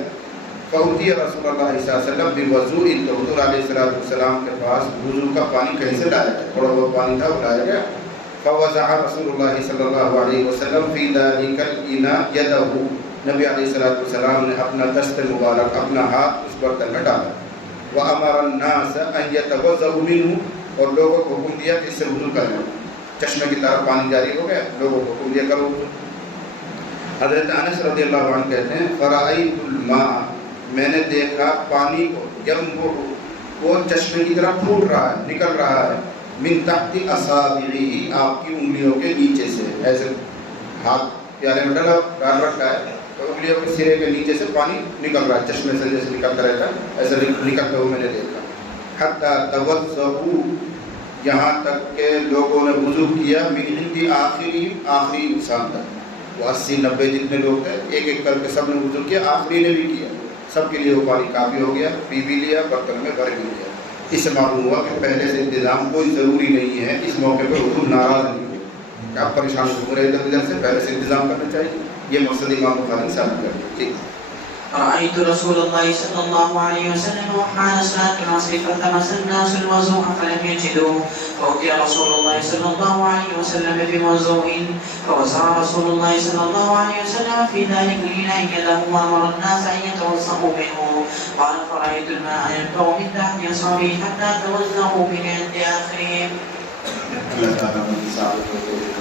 فأتي رسول اللہ صلی اللہ علیہ وسلم بالوضوء, تو حضور علیہ الصلوۃ والسلام کے پاس وضو کا پانی کہیں سے لایا گیا, تھوڑا بہت پانی تھا وہ لایا گیا. فوضع رسول اللہ صلی اللہ علیہ وسلم فی ذلک الاناء یدہ, نبی علیہ الصلوۃ والسلام نے اپنا دست مبارک, اپنا ہاتھ اس برتن میں ڈالا. وامر الناس ان یتوضؤوا منہ, اور لوگوں کو حکم دیا کہ اس سے وضو کریں. چشمے کی طرح پانی جاری ہو گیا, لوگوں کو حکم دیا کرو. حضرت انس رضی اللہ عنہ کہتے ہیں فرأیت الماء, میں نے دیکھا پانی کو, ینبع, وہ چشمے کی طرح پھوٹ رہا ہے, نکل رہا ہے, من تحت اصابعہ, آپ کی انگلیوں کے نیچے سے. ایسے ہاتھ پیالے میں ڈال رکھا ہے تو انگلیوں کے سرے کے نیچے سے پانی نکل رہا ہے, چشمے سے جیسے نکلتا رہتا ہے ایسے نکلتے ہوئے میں نے دیکھا. حتی توضؤوا, یہاں تک کہ لوگوں نے وضو کیا, من عند آخرہم, آخری انسان تک. وہ 80-90 جتنے لوگ تھے, ایک ایک کر کے سب نے وضو کیا, آخری نے بھی کیا. سب کے لیے وہ پانی کافی ہو گیا, پی بھی لیا, برتن میں بھر بھی لیا. اس سے معلوم ہوا کہ پہلے سے انتظام کوئی ضروری نہیں ہے. اس موقع پہ حضور ناراض نہیں ہوئے کہ آپ پریشان ہو رہے تھے, ادھر سے پہلے سے انتظام کرنا چاہیے. یہ مقصد امام بخاری ثابت کر دیا. ٹھیک. رأيت رسول الله صلى الله عليه وسلم وحان صلاة العصر فالتمس الناس الوضوء فلم يجدوه فأتي رسول الله صلى الله عليه وسلم بوضوء فوضع رسول الله صلى الله عليه وسلم في ذلك الإناء يده وأمر الناس أن يتوضؤوا منه. قال فرأيت الماء ينبع من تحت أصابعي حتى توضؤوا من عند آخرهم. اللہ تعالیٰ